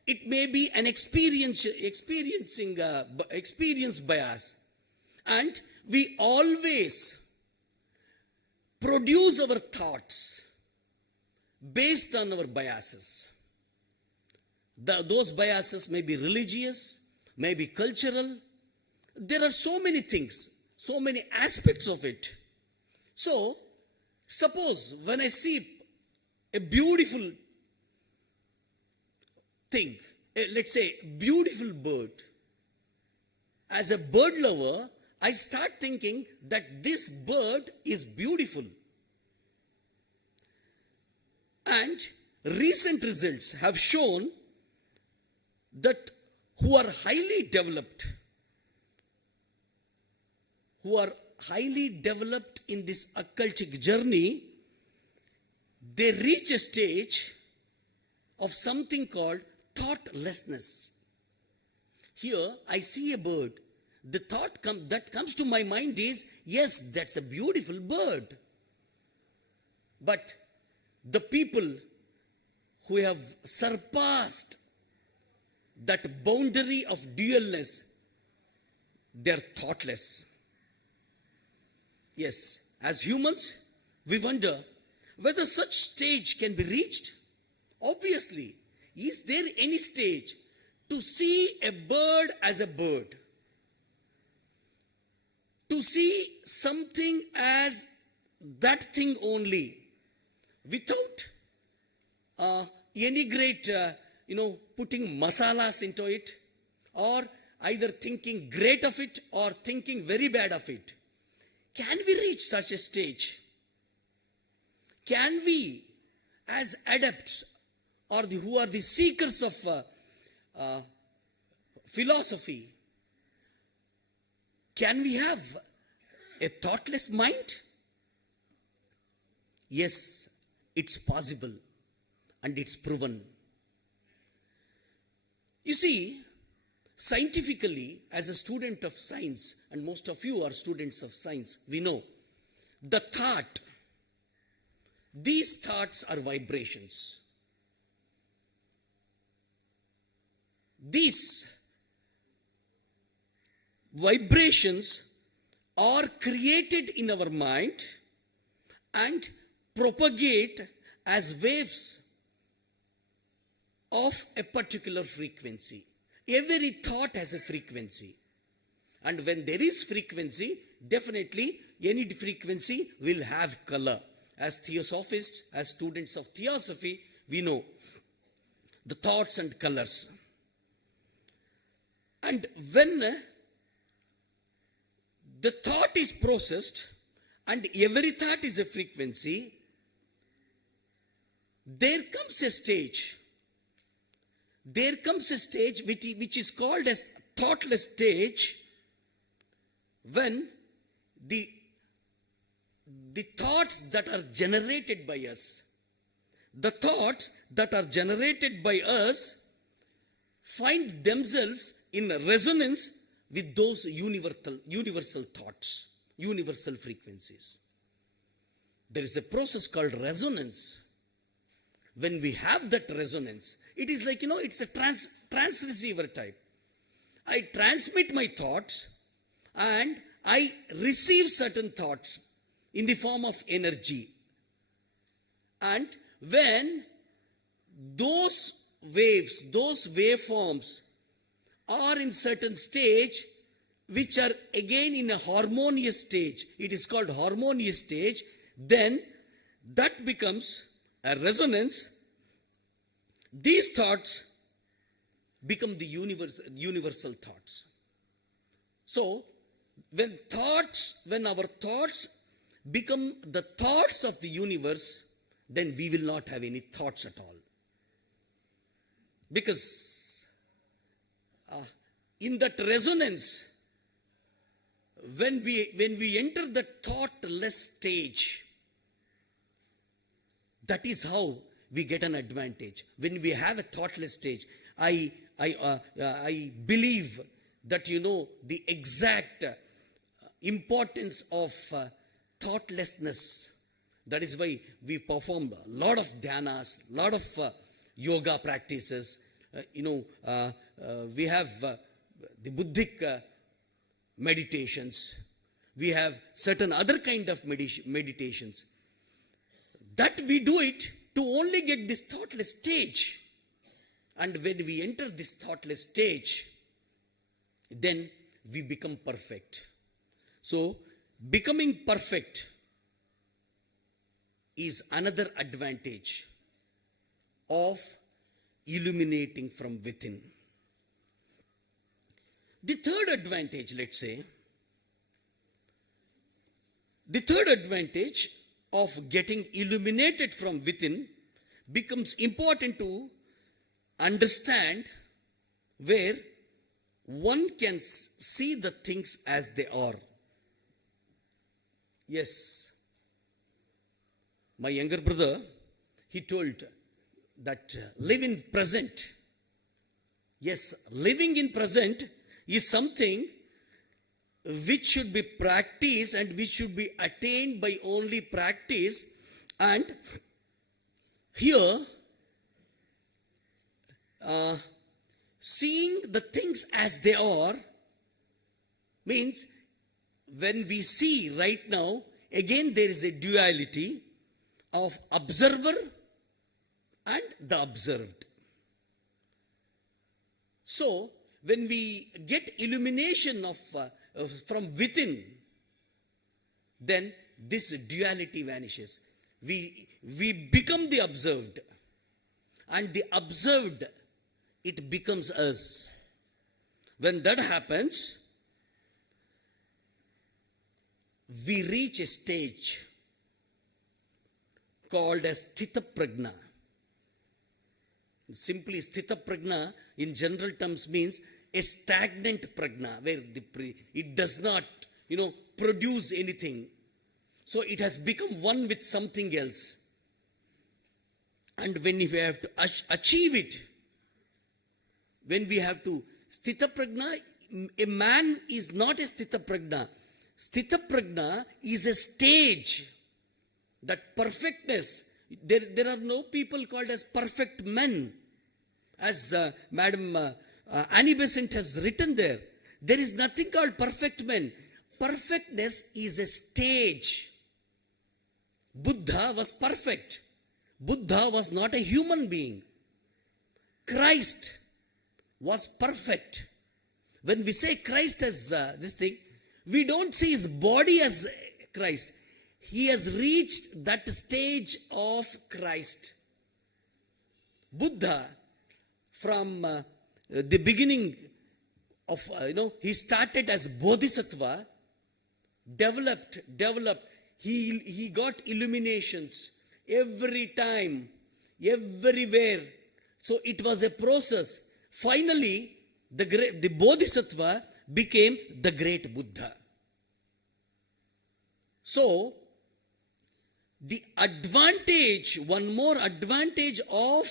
it may be an experience bias. And we always produce our thoughts based on our biases. Those biases may be religious, may be cultural. There are so many things, so many aspects of it. So, suppose when I see a beautiful thing, let's say beautiful bird, as a bird lover, I start thinking that this bird is beautiful. And recent results have shown that who are highly developed in this occultic journey, they reach a stage of something called thoughtlessness. Here, I see a bird. The thought that comes to my mind is, yes, that's a beautiful bird. But the people who have surpassed that boundary of dualness, they're thoughtless. Yes, as humans, we wonder whether such stage can be reached. Obviously, is there any stage to see a bird as a bird? To see something as that thing only, without any great, putting masalas into it, or either thinking great of it or thinking very bad of it. Can we reach such a stage? Can we, as adepts, or who are the seekers of philosophy, can we have a thoughtless mind? Yes, it's possible, and it's proven. You see, scientifically, as a student of science, and most of you are students of science, we know these thoughts are vibrations. These vibrations are created in our mind and propagate as waves of a particular frequency. Every thought has a frequency. And when there is frequency, definitely any frequency will have color. As theosophists, as students of theosophy, we know the thoughts and colors. And when the thought is processed, and every thought is a frequency, there comes a stage which is called as thoughtless stage, when the thoughts that are generated by us, find themselves in resonance with those universal thoughts, universal frequencies. There is a process called resonance. When we have that resonance, it is like, it's a transceiver type. I transmit my thoughts and I receive certain thoughts in the form of energy. And when those waves, those waveforms are in certain stage, which are again in a harmonious stage, it is called harmonious stage, then that becomes a resonance. These thoughts become the universal thoughts. So, when our thoughts become the thoughts of the universe, then we will not have any thoughts at all. Because in that resonance, when we enter the thoughtless stage, that is how we get an advantage. When we have a thoughtless stage, I believe that the exact importance of thoughtlessness. That is why we perform a lot of dhyanas, a lot of yoga practices. We have the Buddhic meditations. We have certain other kind of meditations. That we do it to only get this thoughtless stage. And when we enter this thoughtless stage, then we become perfect. So, becoming perfect is another advantage of illuminating from within. The third advantage, let's say, the third advantage of getting illuminated from within becomes important to understand, where one can see the things as they are. Yes, my younger brother, he told that live in present. Yes, living in present is something which should be practiced and which should be attained by only practice. And here, seeing the things as they are means, when we see right now, again there is a duality of observer and the observed. So, when we get illumination from within, then this duality vanishes. We become the observed, and the observed, it becomes us. When that happens, we reach a stage called as Sthita Prajna. Simply, Sthita Prajna in general terms means a stagnant prajna, where it does not, produce anything. So it has become one with something else. And when we have to achieve it, when we have to, Sthita Prajna, a man is not a Sthita Prajna. Sthita Prajna is a stage, that perfectness. There are no people called as perfect men. As Madam Annie Besant has written there, there is nothing called perfect men. Perfectness is a stage. Buddha was perfect. Buddha was not a human being. Christ was perfect. When we say Christ as this thing, we don't see his body as Christ. He has reached that stage of Christ. Buddha, from the beginning of, he started as Bodhisattva, developed. He got illuminations every time, everywhere. So it was a process. Finally, the Bodhisattva became the great Buddha. So, the advantage, one more advantage of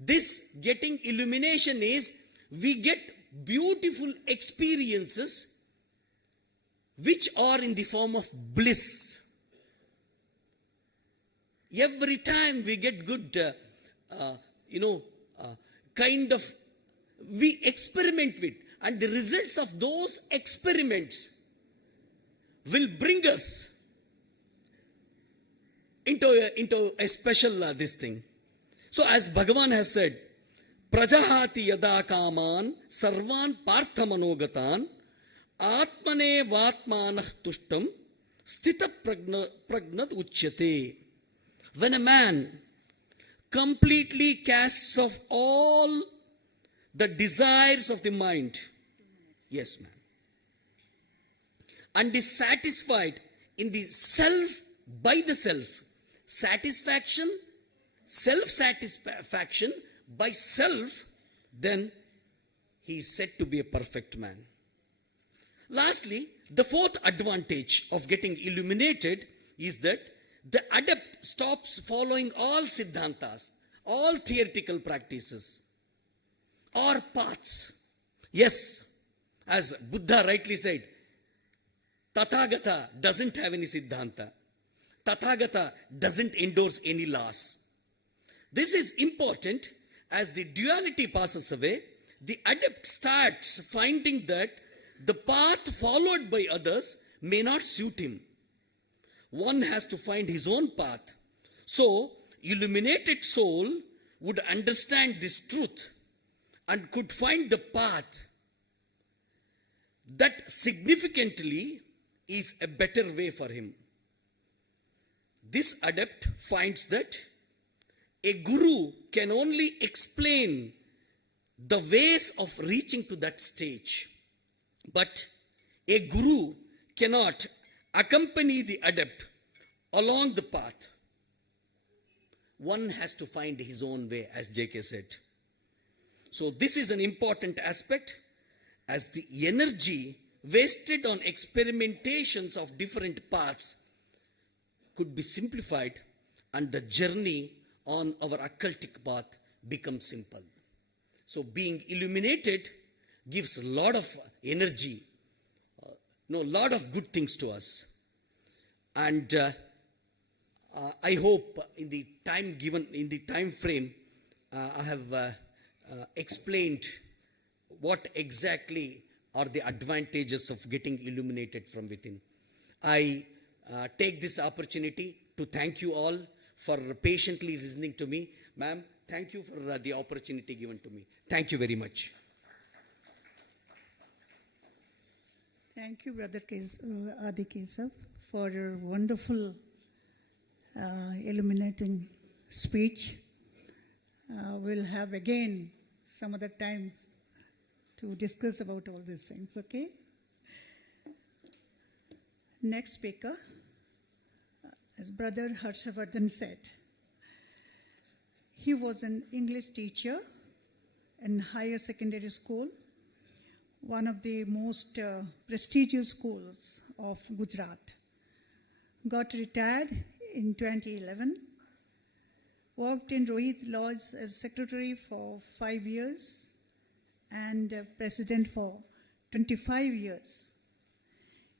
this getting illumination is, we get beautiful experiences which are in the form of bliss. Every time we get good, we experiment with, and the results of those experiments will bring us into a special this thing. So as Bhagavan has said, Prajahati yada kaman sarvan parthamanogatan atmane vatmanah tushtam sthita pragnat uchyate. When a man completely casts off all the desires of the mind, yes ma'am, and is satisfied in the self, by the self, satisfaction, self-satisfaction by self, then he is said to be a perfect man. Lastly, the fourth advantage of getting illuminated is that the adept stops following all siddhantas, all theoretical practices or paths. Yes, as Buddha rightly said, Tathagata doesn't have any siddhanta. Tathagata doesn't endorse any laws. This is important. As the duality passes away, the adept starts finding that the path followed by others may not suit him. One has to find his own path. So, illuminated soul would understand this truth and could find the path that significantly is a better way for him. This adept finds that a guru can only explain the ways of reaching to that stage, but a guru cannot accompany the adept along the path. One has to find his own way, as JK said. So this is an important aspect, as the energy wasted on experimentations of different paths could be simplified and the journey on our occultic path becomes simple. So being illuminated gives a lot of energy, lot of good things to us. And I hope in the time given, in the time frame, I have explained what exactly are the advantages of getting illuminated from within. I take this opportunity to thank you all for patiently listening to me. Ma'am, thank you for the opportunity given to me. Thank you very much. Thank you, Brother Adi Keshav, for your wonderful illuminating speech. We'll have again some other times to discuss about all these things, okay? Next speaker, as Brother Harshvadan said, he was an English teacher in higher secondary school, one of the most prestigious schools of Gujarat. Got retired in 2011, worked in Rohit Lodge as secretary for 5 years and president for 25 years.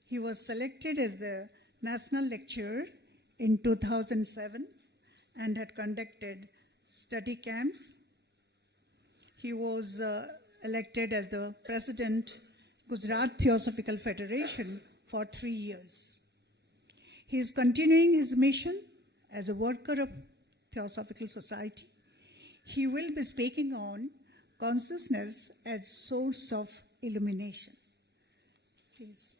He was selected as the national lecturer in 2007 and had conducted study camps. He was elected as the president Gujarat Theosophical Federation for 3 years. He is continuing his mission as a worker of Theosophical Society. He will be speaking on consciousness as source of illumination. Please.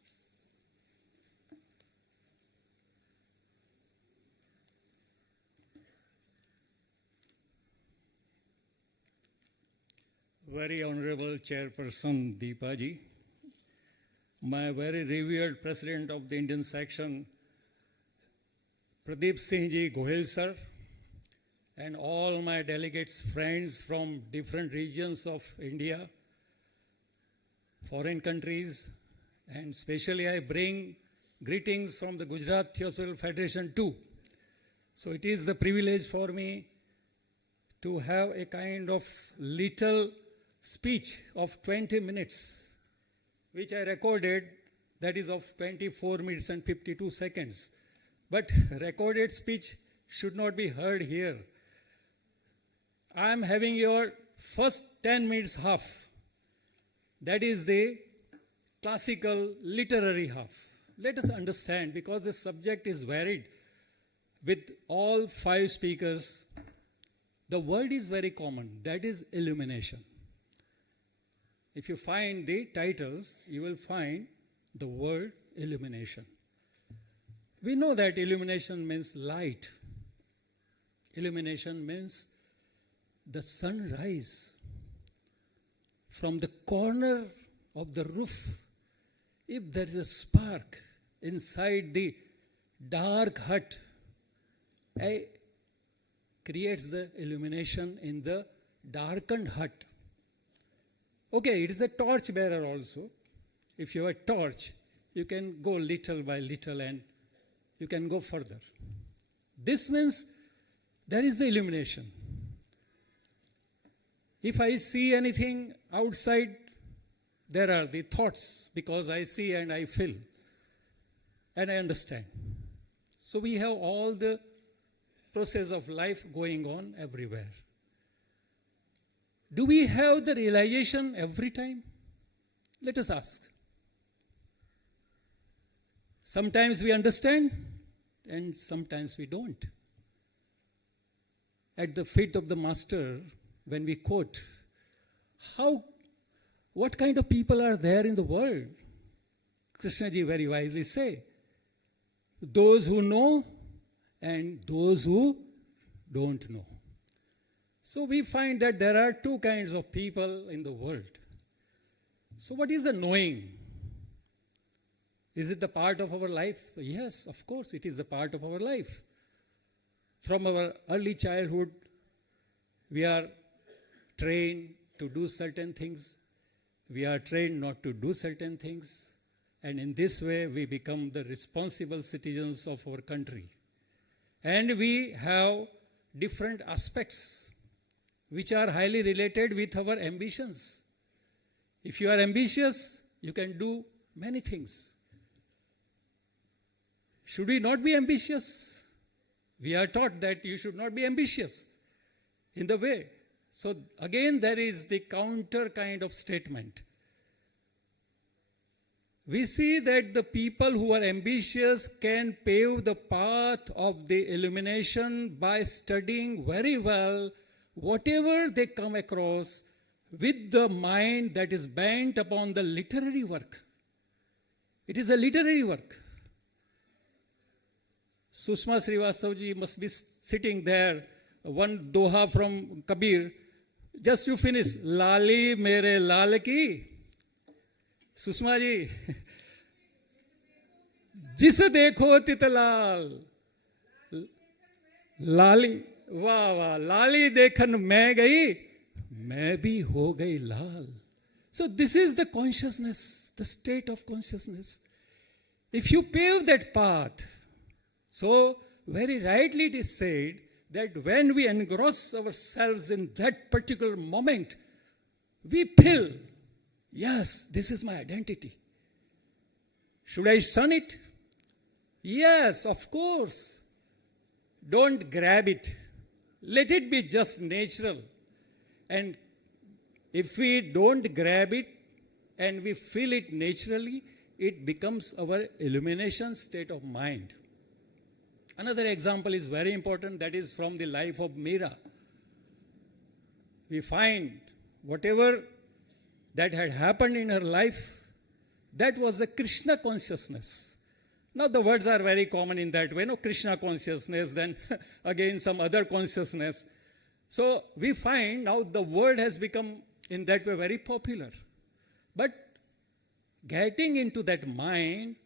Very Honorable Chairperson Deepa Ji, my very revered President of the Indian section, Pradeep Singh Ji Gohil sir, and all my delegates, friends from different regions of India, foreign countries, and especially I bring greetings from the Gujarat Theosophical Federation too. So it is the privilege for me to have a kind of little speech of 20 minutes, which I recorded, that is of 24 minutes and 52 seconds. But recorded speech should not be heard here. I am having your first 10 minutes half. That is the classical literary half. Let us understand, because the subject is varied with all 5 speakers. The word is very common, that is illumination. If you find the titles, you will find the word illumination. We know that illumination means light. Illumination means the sunrise from the corner of the roof. If there is a spark inside the dark hut, it creates the illumination in the darkened hut. Okay, it is a torch bearer also. If you have a torch, you can go little by little and you can go further. This means there is the illumination. If I see anything outside, there are the thoughts, because I see and I feel and I understand. So we have all the process of life going on everywhere. Do we have the realization every time? Let us ask. Sometimes we understand and sometimes we don't. At the feet of the master, when we quote, what kind of people are there in the world? Krishna ji very wisely say, those who know and those who don't know. So we find that there are two kinds of people in the world. So what is the knowing? Is it the part of our life? Yes, of course, it is a part of our life. From our early childhood, we are trained to do certain things. We are trained not to do certain things. And in this way, we become the responsible citizens of our country. And we have different aspects which are highly related with our ambitions. If you are ambitious, you can do many things. Should we not be ambitious? We are taught that you should not be ambitious in the way. So again, there is the counter kind of statement. We see that the people who are ambitious can pave the path of the illumination by studying very well whatever they come across with the mind that is bent upon the literary work. It is a literary work. Sushma Srivastav ji must be sitting there. One doha from Kabir. Just you finish. Lali mere lal ki. Sushma ji. Jis dekho tit lal. Lali. वाह वाह लाली देखन मैं गई मैं भी हो गई लाल. So this is the consciousness, the state of consciousness. If you pave that path, so very rightly it is said that when we engross ourselves in that particular moment, we feel, yes, this is my identity. Should I shun it? Yes, of course. Don't grab it. Let it be just natural. And if we don't grab it and we feel it naturally, it becomes our illumination state of mind. Another example is very important, that is from the life of Meera. We find whatever that had happened in her life, that was the Krishna consciousness. Now the words are very common in that way, no, Krishna consciousness, then again some other consciousness. So we find now the word has become in that way very popular. But getting into that mind,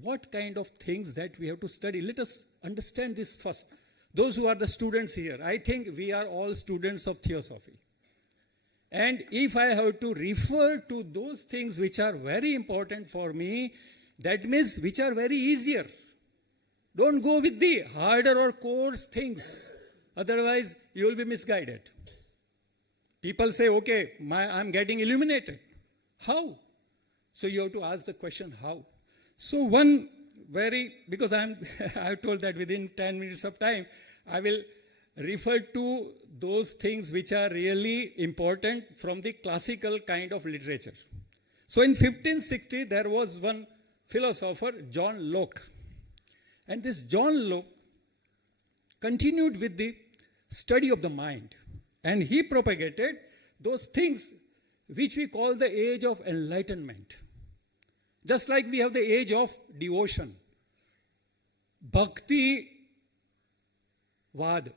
what kind of things that we have to study? Let us understand this first. Those who are the students here, I think we are all students of theosophy. And if I have to refer to those things which are very important for me, that means which are very easier. Don't go with the harder or coarse things. Otherwise, you will be misguided. People say, okay, I'm getting illuminated. How? So you have to ask the question, how? So one because I have told that within 10 minutes of time, I will refer to those things which are really important from the classical kind of literature. So in 1560, there was one philosopher, John Locke. And this John Locke continued with the study of the mind. And he propagated those things which we call the age of enlightenment. Just like we have the age of devotion. Bhakti Vad.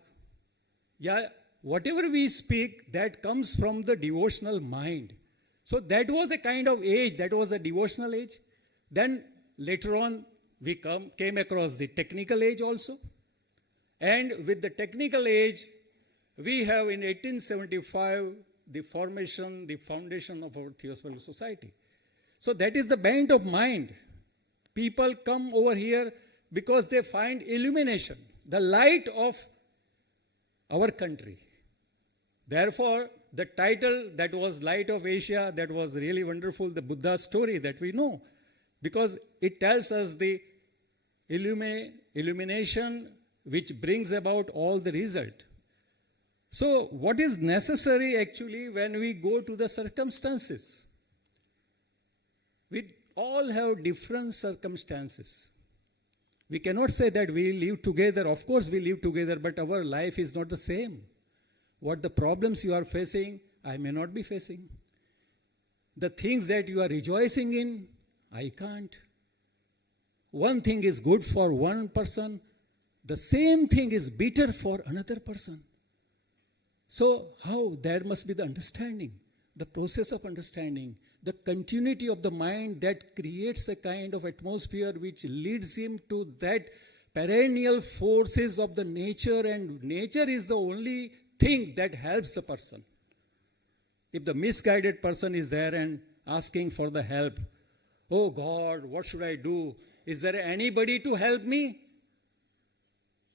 Yeah, whatever we speak, that comes from the devotional mind. So that was a kind of age, that was a devotional age. Then later on, we came across the technical age also. And with the technical age, we have in 1875 the formation, the foundation of our theosophical society. So that is the bent of mind. People come over here because they find illumination, the light of our country. Therefore, the title that was Light of Asia, that was really wonderful, the Buddha story that we know, because it tells us the illumination which brings about all the result. So what is necessary actually when we go to the circumstances? We all have different circumstances. We cannot say that we live together. Of course we live together, but our life is not the same. What the problems you are facing, I may not be facing. The things that you are rejoicing in, I can't. One thing is good for one person, the same thing is bitter for another person. So how? There must be the understanding, the process of understanding, the continuity of the mind that creates a kind of atmosphere which leads him to that perennial forces of the nature, and nature is the only thing that helps the person. If the misguided person is there and asking for the help, oh God, what should I do? Is there anybody to help me?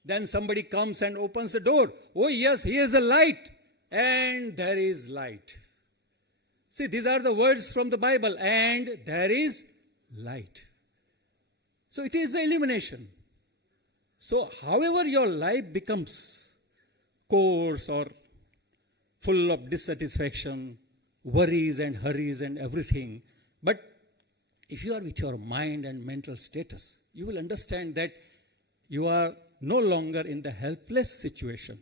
Then somebody comes and opens the door. Oh yes, here's a light. And there is light. See, these are the words from the Bible. And there is light. So it is the illumination. So however your life becomes coarse or full of dissatisfaction, worries and hurries and everything, but if you are with your mind and mental status, you will understand that you are no longer in the helpless situation.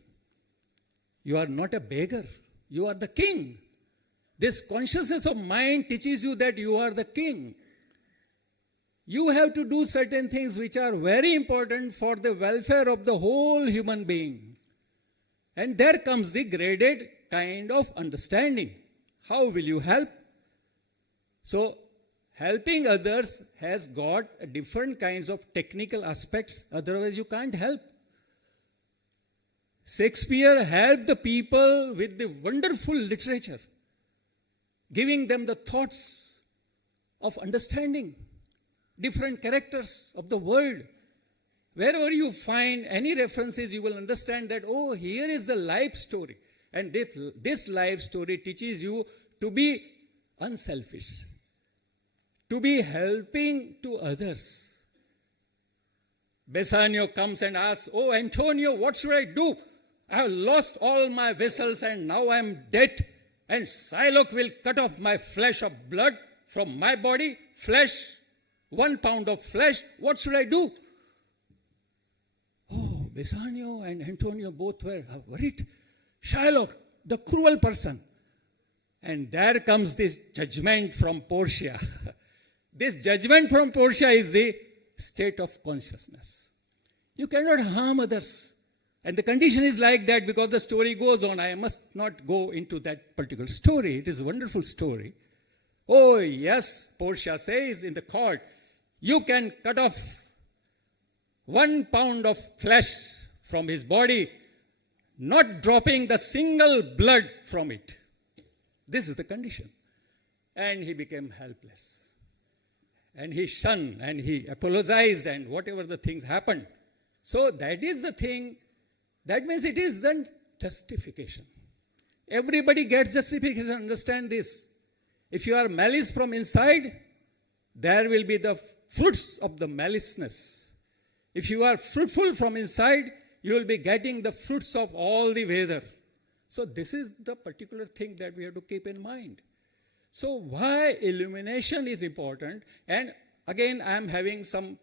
You are not a beggar. You are the king. This consciousness of mind teaches you that you are the king. You have to do certain things which are very important for the welfare of the whole human being. And there comes the graded kind of understanding. How will you help? So, helping others has got different kinds of technical aspects, otherwise you can't help. Shakespeare helped the people with the wonderful literature, giving them the thoughts of understanding different characters of the world. Wherever you find any references, you will understand that, oh, here is the life story. And this life story teaches you to be unselfish, to be helping to others. Bassanio comes and asks, oh, Antonio, what should I do? I have lost all my vessels and now I am dead. And Shylock will cut off my flesh of blood from my body, flesh, 1 pound of flesh. What should I do? Oh, Bassanio and Antonio both were worried. Shylock, the cruel person. And there comes this judgment from Portia. This judgment from Portia is the state of consciousness. You cannot harm others. And the condition is like that because the story goes on. I must not go into that particular story. It is a wonderful story. Oh yes, Portia says in the court, you can cut off 1 pound of flesh from his body, not dropping the single blood from it. This is the condition. And he became helpless. And he shunned and he apologized and whatever the things happened. So that is the thing. That means it isn't justification. Everybody gets justification. Understand this. If you are malice from inside, there will be the fruits of the maliceness. If you are fruitful from inside, you will be getting the fruits of all the weather. So this is the particular thing that we have to keep in mind. So why illumination is important? And again, I am having some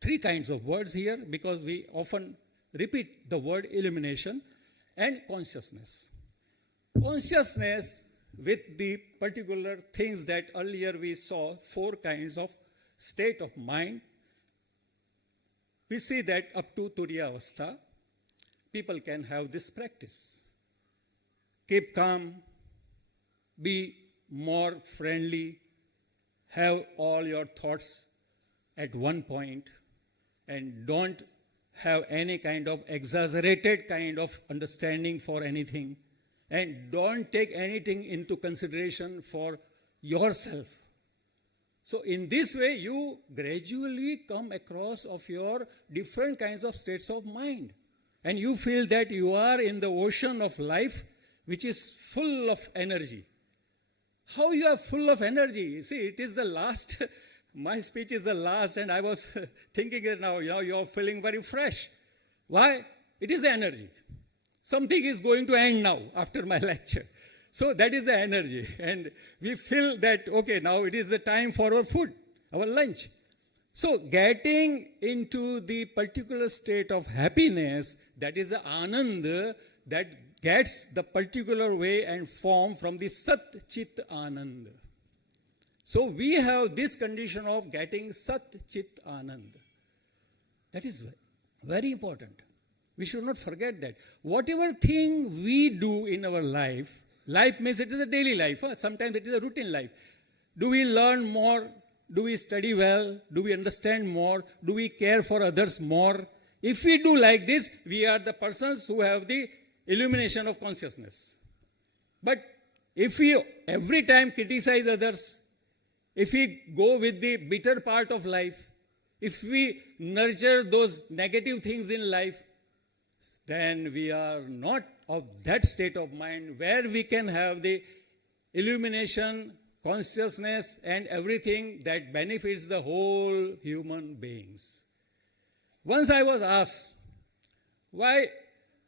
3 kinds of words here because we often repeat the word illumination and consciousness. Consciousness with the particular things that earlier we saw, 4 kinds of state of mind. We see that up to Turiya Avastha, people can have this practice. Keep calm, be more friendly, have all your thoughts at one point, and don't have any kind of exaggerated kind of understanding for anything. and don't take anything into consideration for yourself. So in this way, you gradually come across of your different kinds of states of mind. And you feel that you are in the ocean of life, which is full of energy. How you are full of energy? You see, it is the last, my speech is the last, and I was thinking that now, you are feeling very fresh. Why? It is energy. Something is going to end now after my lecture. So that is the energy. And we feel that, okay, now it is the time for our food, our lunch. So getting into the particular state of happiness, that is the anand that gets the particular way and form from the Sat Chit Anand. So we have this condition of getting Sat Chit Anand. That is very important. We should not forget that. Whatever thing we do in our life, life means it is a daily life. Sometimes it is a routine life. Do we learn more? Do we study well? Do we understand more? Do we care for others more? If we do like this, we are the persons who have the illumination of consciousness. But if we every time criticize others, if we go with the bitter part of life, if we nurture those negative things in life, then we are not of that state of mind where we can have the illumination, consciousness, and everything that benefits the whole human beings. Once I was asked, why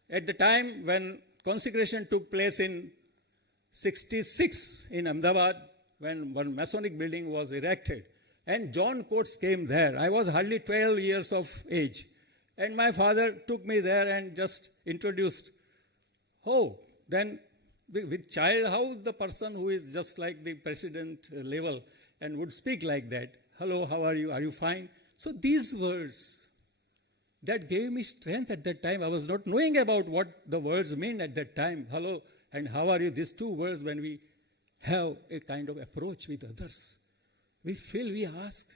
at the time when consecration took place in 66 in Ahmedabad, when one Masonic building was erected, and John Coates came there. I was hardly 12 years of age. And my father took me there and just introduced. Oh, then with child, how the person who is just like the president level and would speak like that. Hello, how are you? Are you fine? So these words, that gave me strength at that time. I was not knowing about what the words mean at that time. Hello and how are you? These two words, when we have a kind of approach with others, we feel, we ask.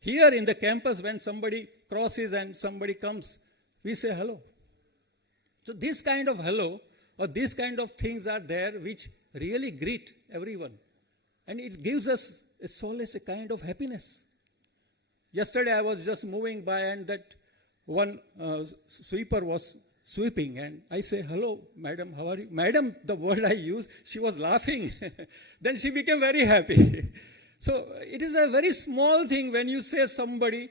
Here in the campus, when somebody crosses and somebody comes, we say hello. So this kind of hello or this kind of things are there which really greet everyone. And it gives us a solace, a kind of happiness. Yesterday I was just moving by and that one sweeper was sweeping and I say, hello, madam, how are you? Madam, the word I used, she was laughing. Then she became very happy. So it is a very small thing when you say somebody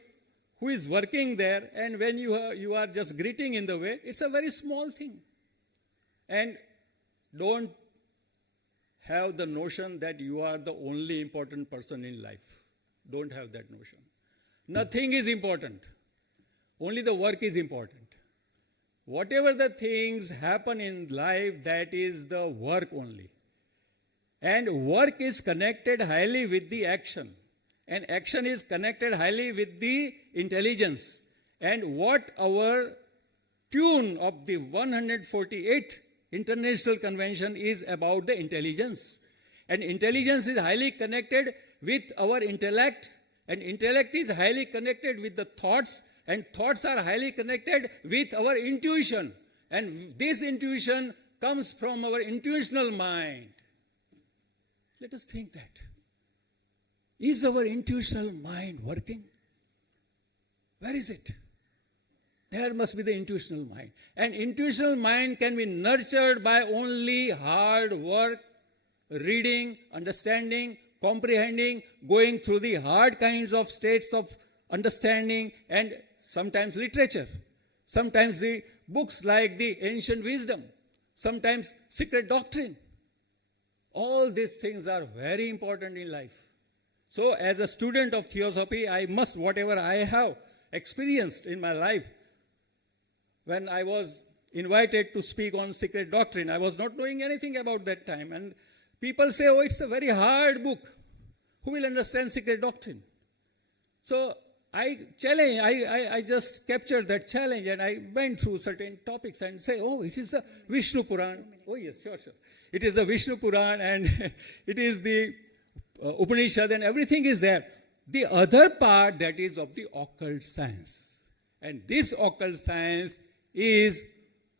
who is working there and when you are just greeting in the way, it's a very small thing. And don't have the notion that you are the only important person in life. Don't have that notion. Nothing is important. Only the work is important. Whatever the things happen in life, that is the work only. And work is connected highly with the action. And action is connected highly with the intelligence. And what our tune of the 148th International Convention is about the intelligence. And intelligence is highly connected with our intellect. And intellect is highly connected with the thoughts. And thoughts are highly connected with our intuition. And this intuition comes from our intuitional mind. Let us think that. Is our intuitional mind working? Where is it? There must be the intuitional mind. And intuitional mind can be nurtured by only hard work, reading, understanding, comprehending, going through the hard kinds of states of understanding and sometimes literature. Sometimes the books like the Ancient Wisdom. Sometimes Secret Doctrine. All these things are very important in life. So as a student of Theosophy, I must, whatever I have experienced in my life, when I was invited to speak on Secret Doctrine, I was not knowing anything about that time. And people say, oh, it's a very hard book. Who will understand Secret Doctrine? So I just captured that challenge and I went through certain topics and say, oh, it is the Vishnu Puran. Oh, yes, sure. It is the Vishnu Puran and it is the Upanishad and everything is there. The other part, that is of the occult science. And this occult science is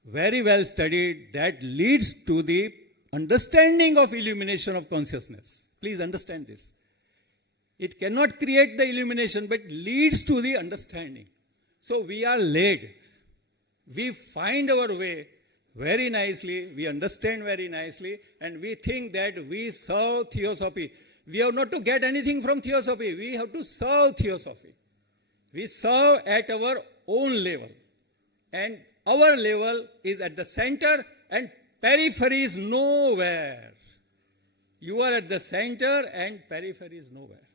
very well studied, that leads to the understanding of illumination of consciousness. Please understand this. It cannot create the illumination, but leads to the understanding. So we are led. We find our way very nicely, we understand very nicely, and we think that we serve theosophy. We have not to get anything from theosophy. We have to serve theosophy. We serve at our own level. And our level is at the center, and periphery is nowhere. You are at the center and periphery is nowhere.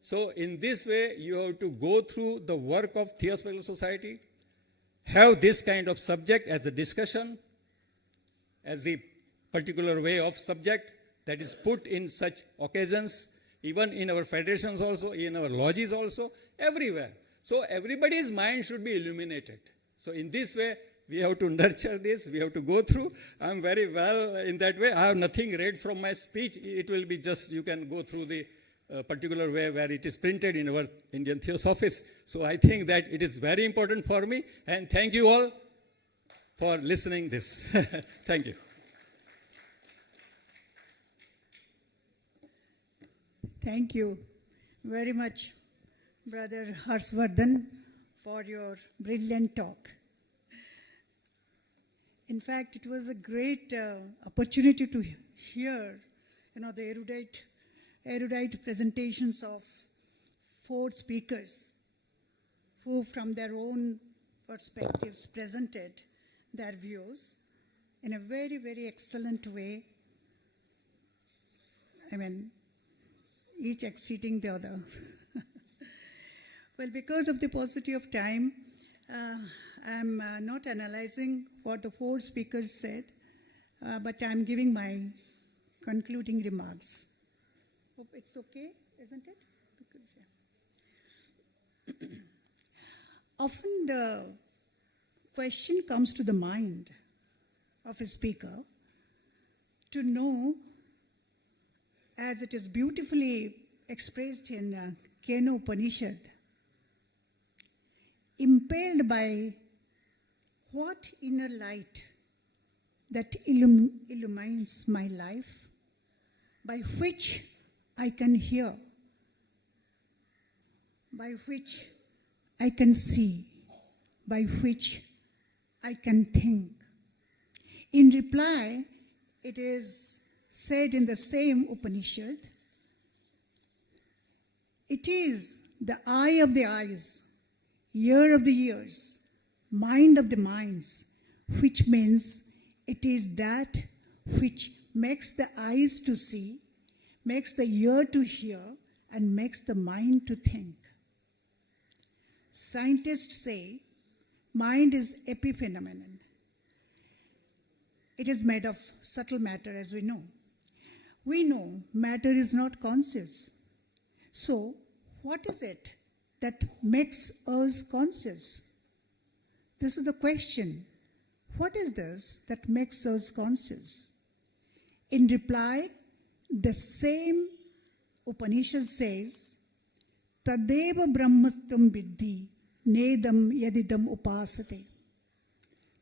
So in this way, you have to go through the work of Theosophical Society, have this kind of subject as a discussion, as the particular way of subject that is put in such occasions, even in our federations also, in our lodges also, everywhere. So everybody's mind should be illuminated. So in this way, we have to nurture this, we have to go through. I'm very well in that way. I have nothing read from my speech. It will be just, you can go through the particular way where it is printed in our Indian Theosophists. So I think that it is very important for me. And thank you all for listening this. Thank you. Thank you very much, Brother Harshvadan, for your brilliant talk. In fact, it was a great opportunity to hear, the erudite presentations of 4 speakers who, from their own perspectives, presented their views in a very, very excellent way. I mean, each exceeding the other. Well, because of the paucity of time, I'm not analyzing what the 4 speakers said, but I'm giving my concluding remarks. Hope it's okay, isn't it? Because, yeah. Often the question comes to the mind of a speaker to know, as it is beautifully expressed in Kena Upanishad, impelled by what inner light that illumines my life, by which I can hear, by which I can see, by which I can think. In reply, it is said in the same Upanishad, it is the eye of the eyes, ear of the ears, mind of the minds, which means it is that which makes the eyes to see, makes the ear to hear, and makes the mind to think. Scientists say mind is epiphenomenon. It is made of subtle matter, as we know. We know matter is not conscious. So, what is it that makes us conscious? This is the question. What is this that makes us conscious? In reply, the same Upanishad says, Tadeva Brahmatvam Viddhi Nedam Yadidam Upasate.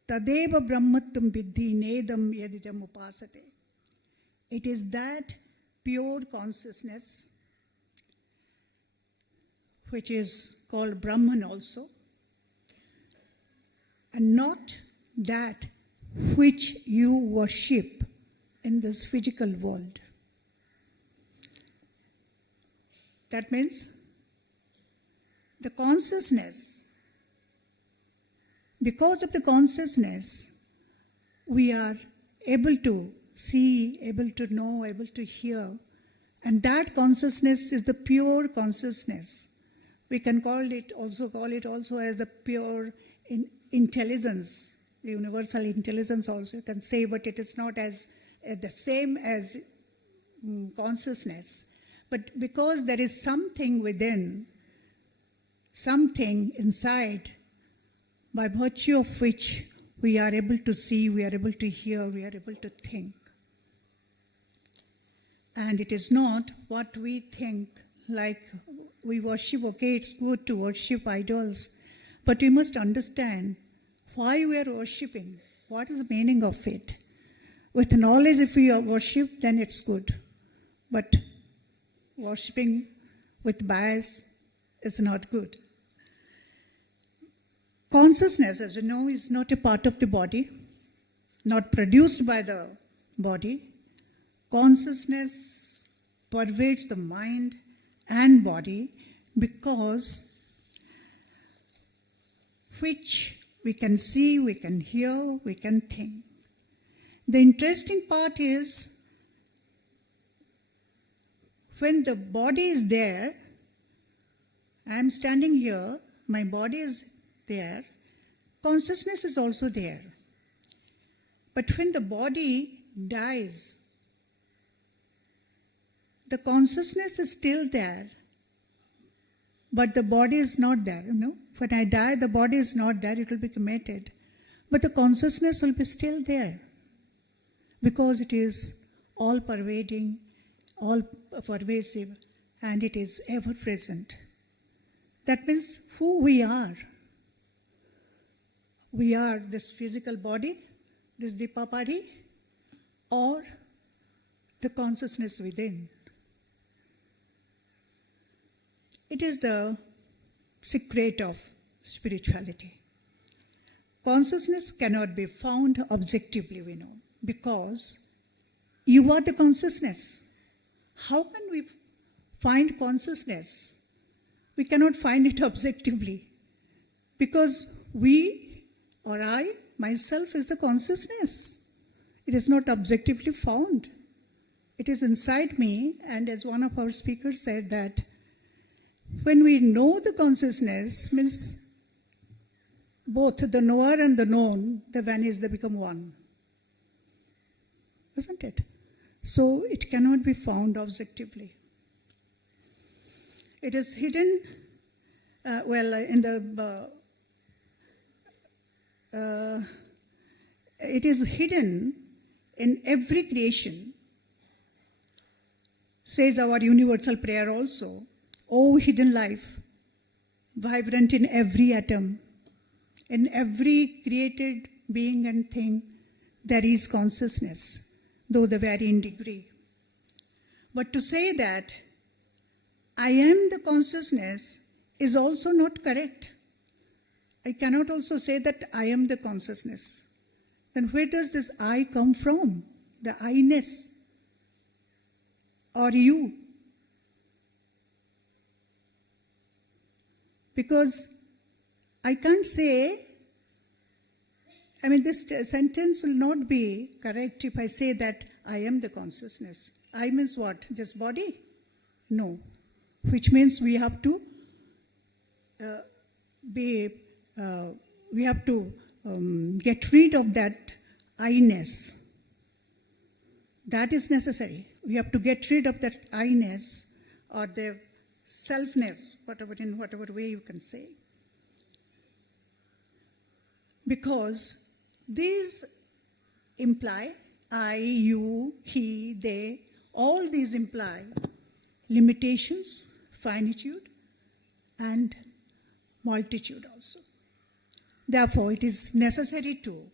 Tadeva Brahmatvam Viddhi Nedam Yadidam Upasate. It is that pure consciousness, which is called Brahman also, and not that which you worship in this physical world. That means the consciousness, because of the consciousness, we are able to see, able to know, able to hear, and that consciousness is the pure consciousness. We can call it also as the pure intelligence, the universal intelligence also you can say, but it is not as the same as consciousness. But because there is something within, something inside, by virtue of which we are able to see, we are able to hear, we are able to think. And it is not what we think, like we worship, okay, it's good to worship idols, but we must understand why we are worshipping, what is the meaning of it? With knowledge, if we worship, then it's good. But worshipping with bias is not good. Consciousness, as you know, is not a part of the body, not produced by the body. Consciousness pervades the mind and body because which we can see, we can hear, we can think. The interesting part is when the body is there, I am standing here, my body is there, consciousness is also there. But when the body dies, the consciousness is still there, but the body is not there. When I die, the body is not there, it will be cremated. But the consciousness will be still there because it is all pervading, all pervasive, and it is ever present. That means who we are. We are this physical body, this Deepa Padhi, or the consciousness within. It is the secret of spirituality. Consciousness cannot be found objectively, we know, because you are the consciousness. How can we find consciousness? We cannot find it objectively because we or I, myself, is the consciousness. It is not objectively found. It is inside me, and as one of our speakers said that when we know the consciousness, means both the knower and the known, they vanish, they become one. Isn't it? So it cannot be found objectively. It is hidden, it is hidden in every creation, says our universal prayer also. O hidden life, vibrant in every atom, in every created being and thing, there is consciousness, though the varying degree. But to say that I am the consciousness is also not correct. I cannot also say that I am the consciousness. Then where does this I come from? The I-ness or you? Because I can't say, this sentence will not be correct if I say that I am the consciousness. I means what? Just body? No. Which means we have to get rid of that I-ness. That is necessary. We have to get rid of that I-ness or the selfness, in whatever way you can say. Because these imply I, you, he, they, all these imply limitations, finitude, and multitude also. Therefore, it is necessary to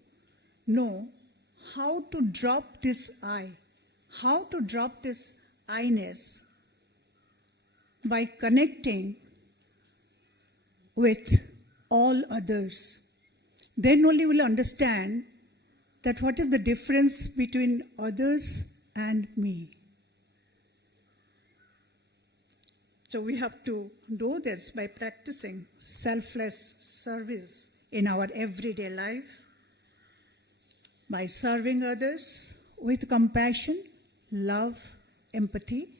know how to drop this I, how to drop this I-ness by connecting with all others. Then only we'll understand that what is the difference between others and me. So we have to do this by practicing selfless service in our everyday life, by serving others with compassion, love, empathy.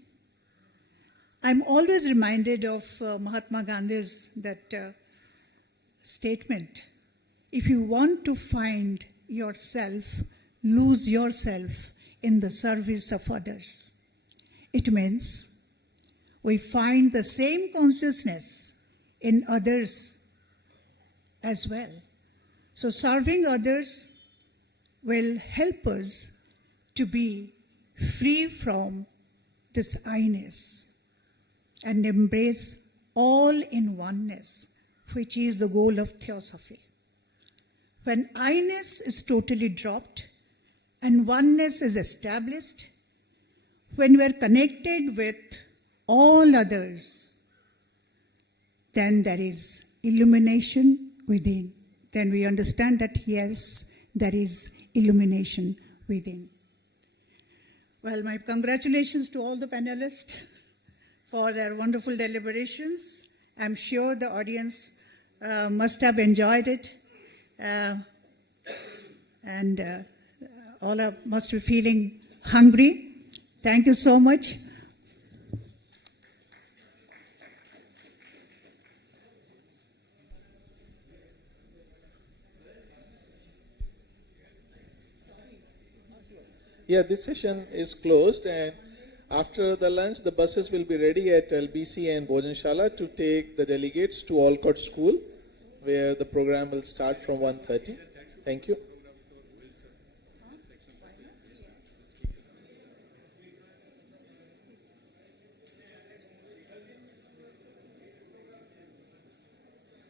I'm always reminded of Mahatma Gandhi's that statement, if you want to find yourself, lose yourself in the service of others. It means we find the same consciousness in others as well. So serving others will help us to be free from this I-ness and embrace all in oneness, which is the goal of theosophy. when I-ness is totally dropped and oneness is established, when we are connected with all others, then there is illumination within. Then we understand that yes, there is illumination within. Well, my congratulations to all the panelists for their wonderful deliberations. I'm sure the audience must have enjoyed it. And all must be feeling hungry. Thank you so much. Yeah, this session is closed, and after the lunch, the buses will be ready at LBC and Bhojanshala to take the delegates to Alcott School, where the program will start from 1:30. Thank you.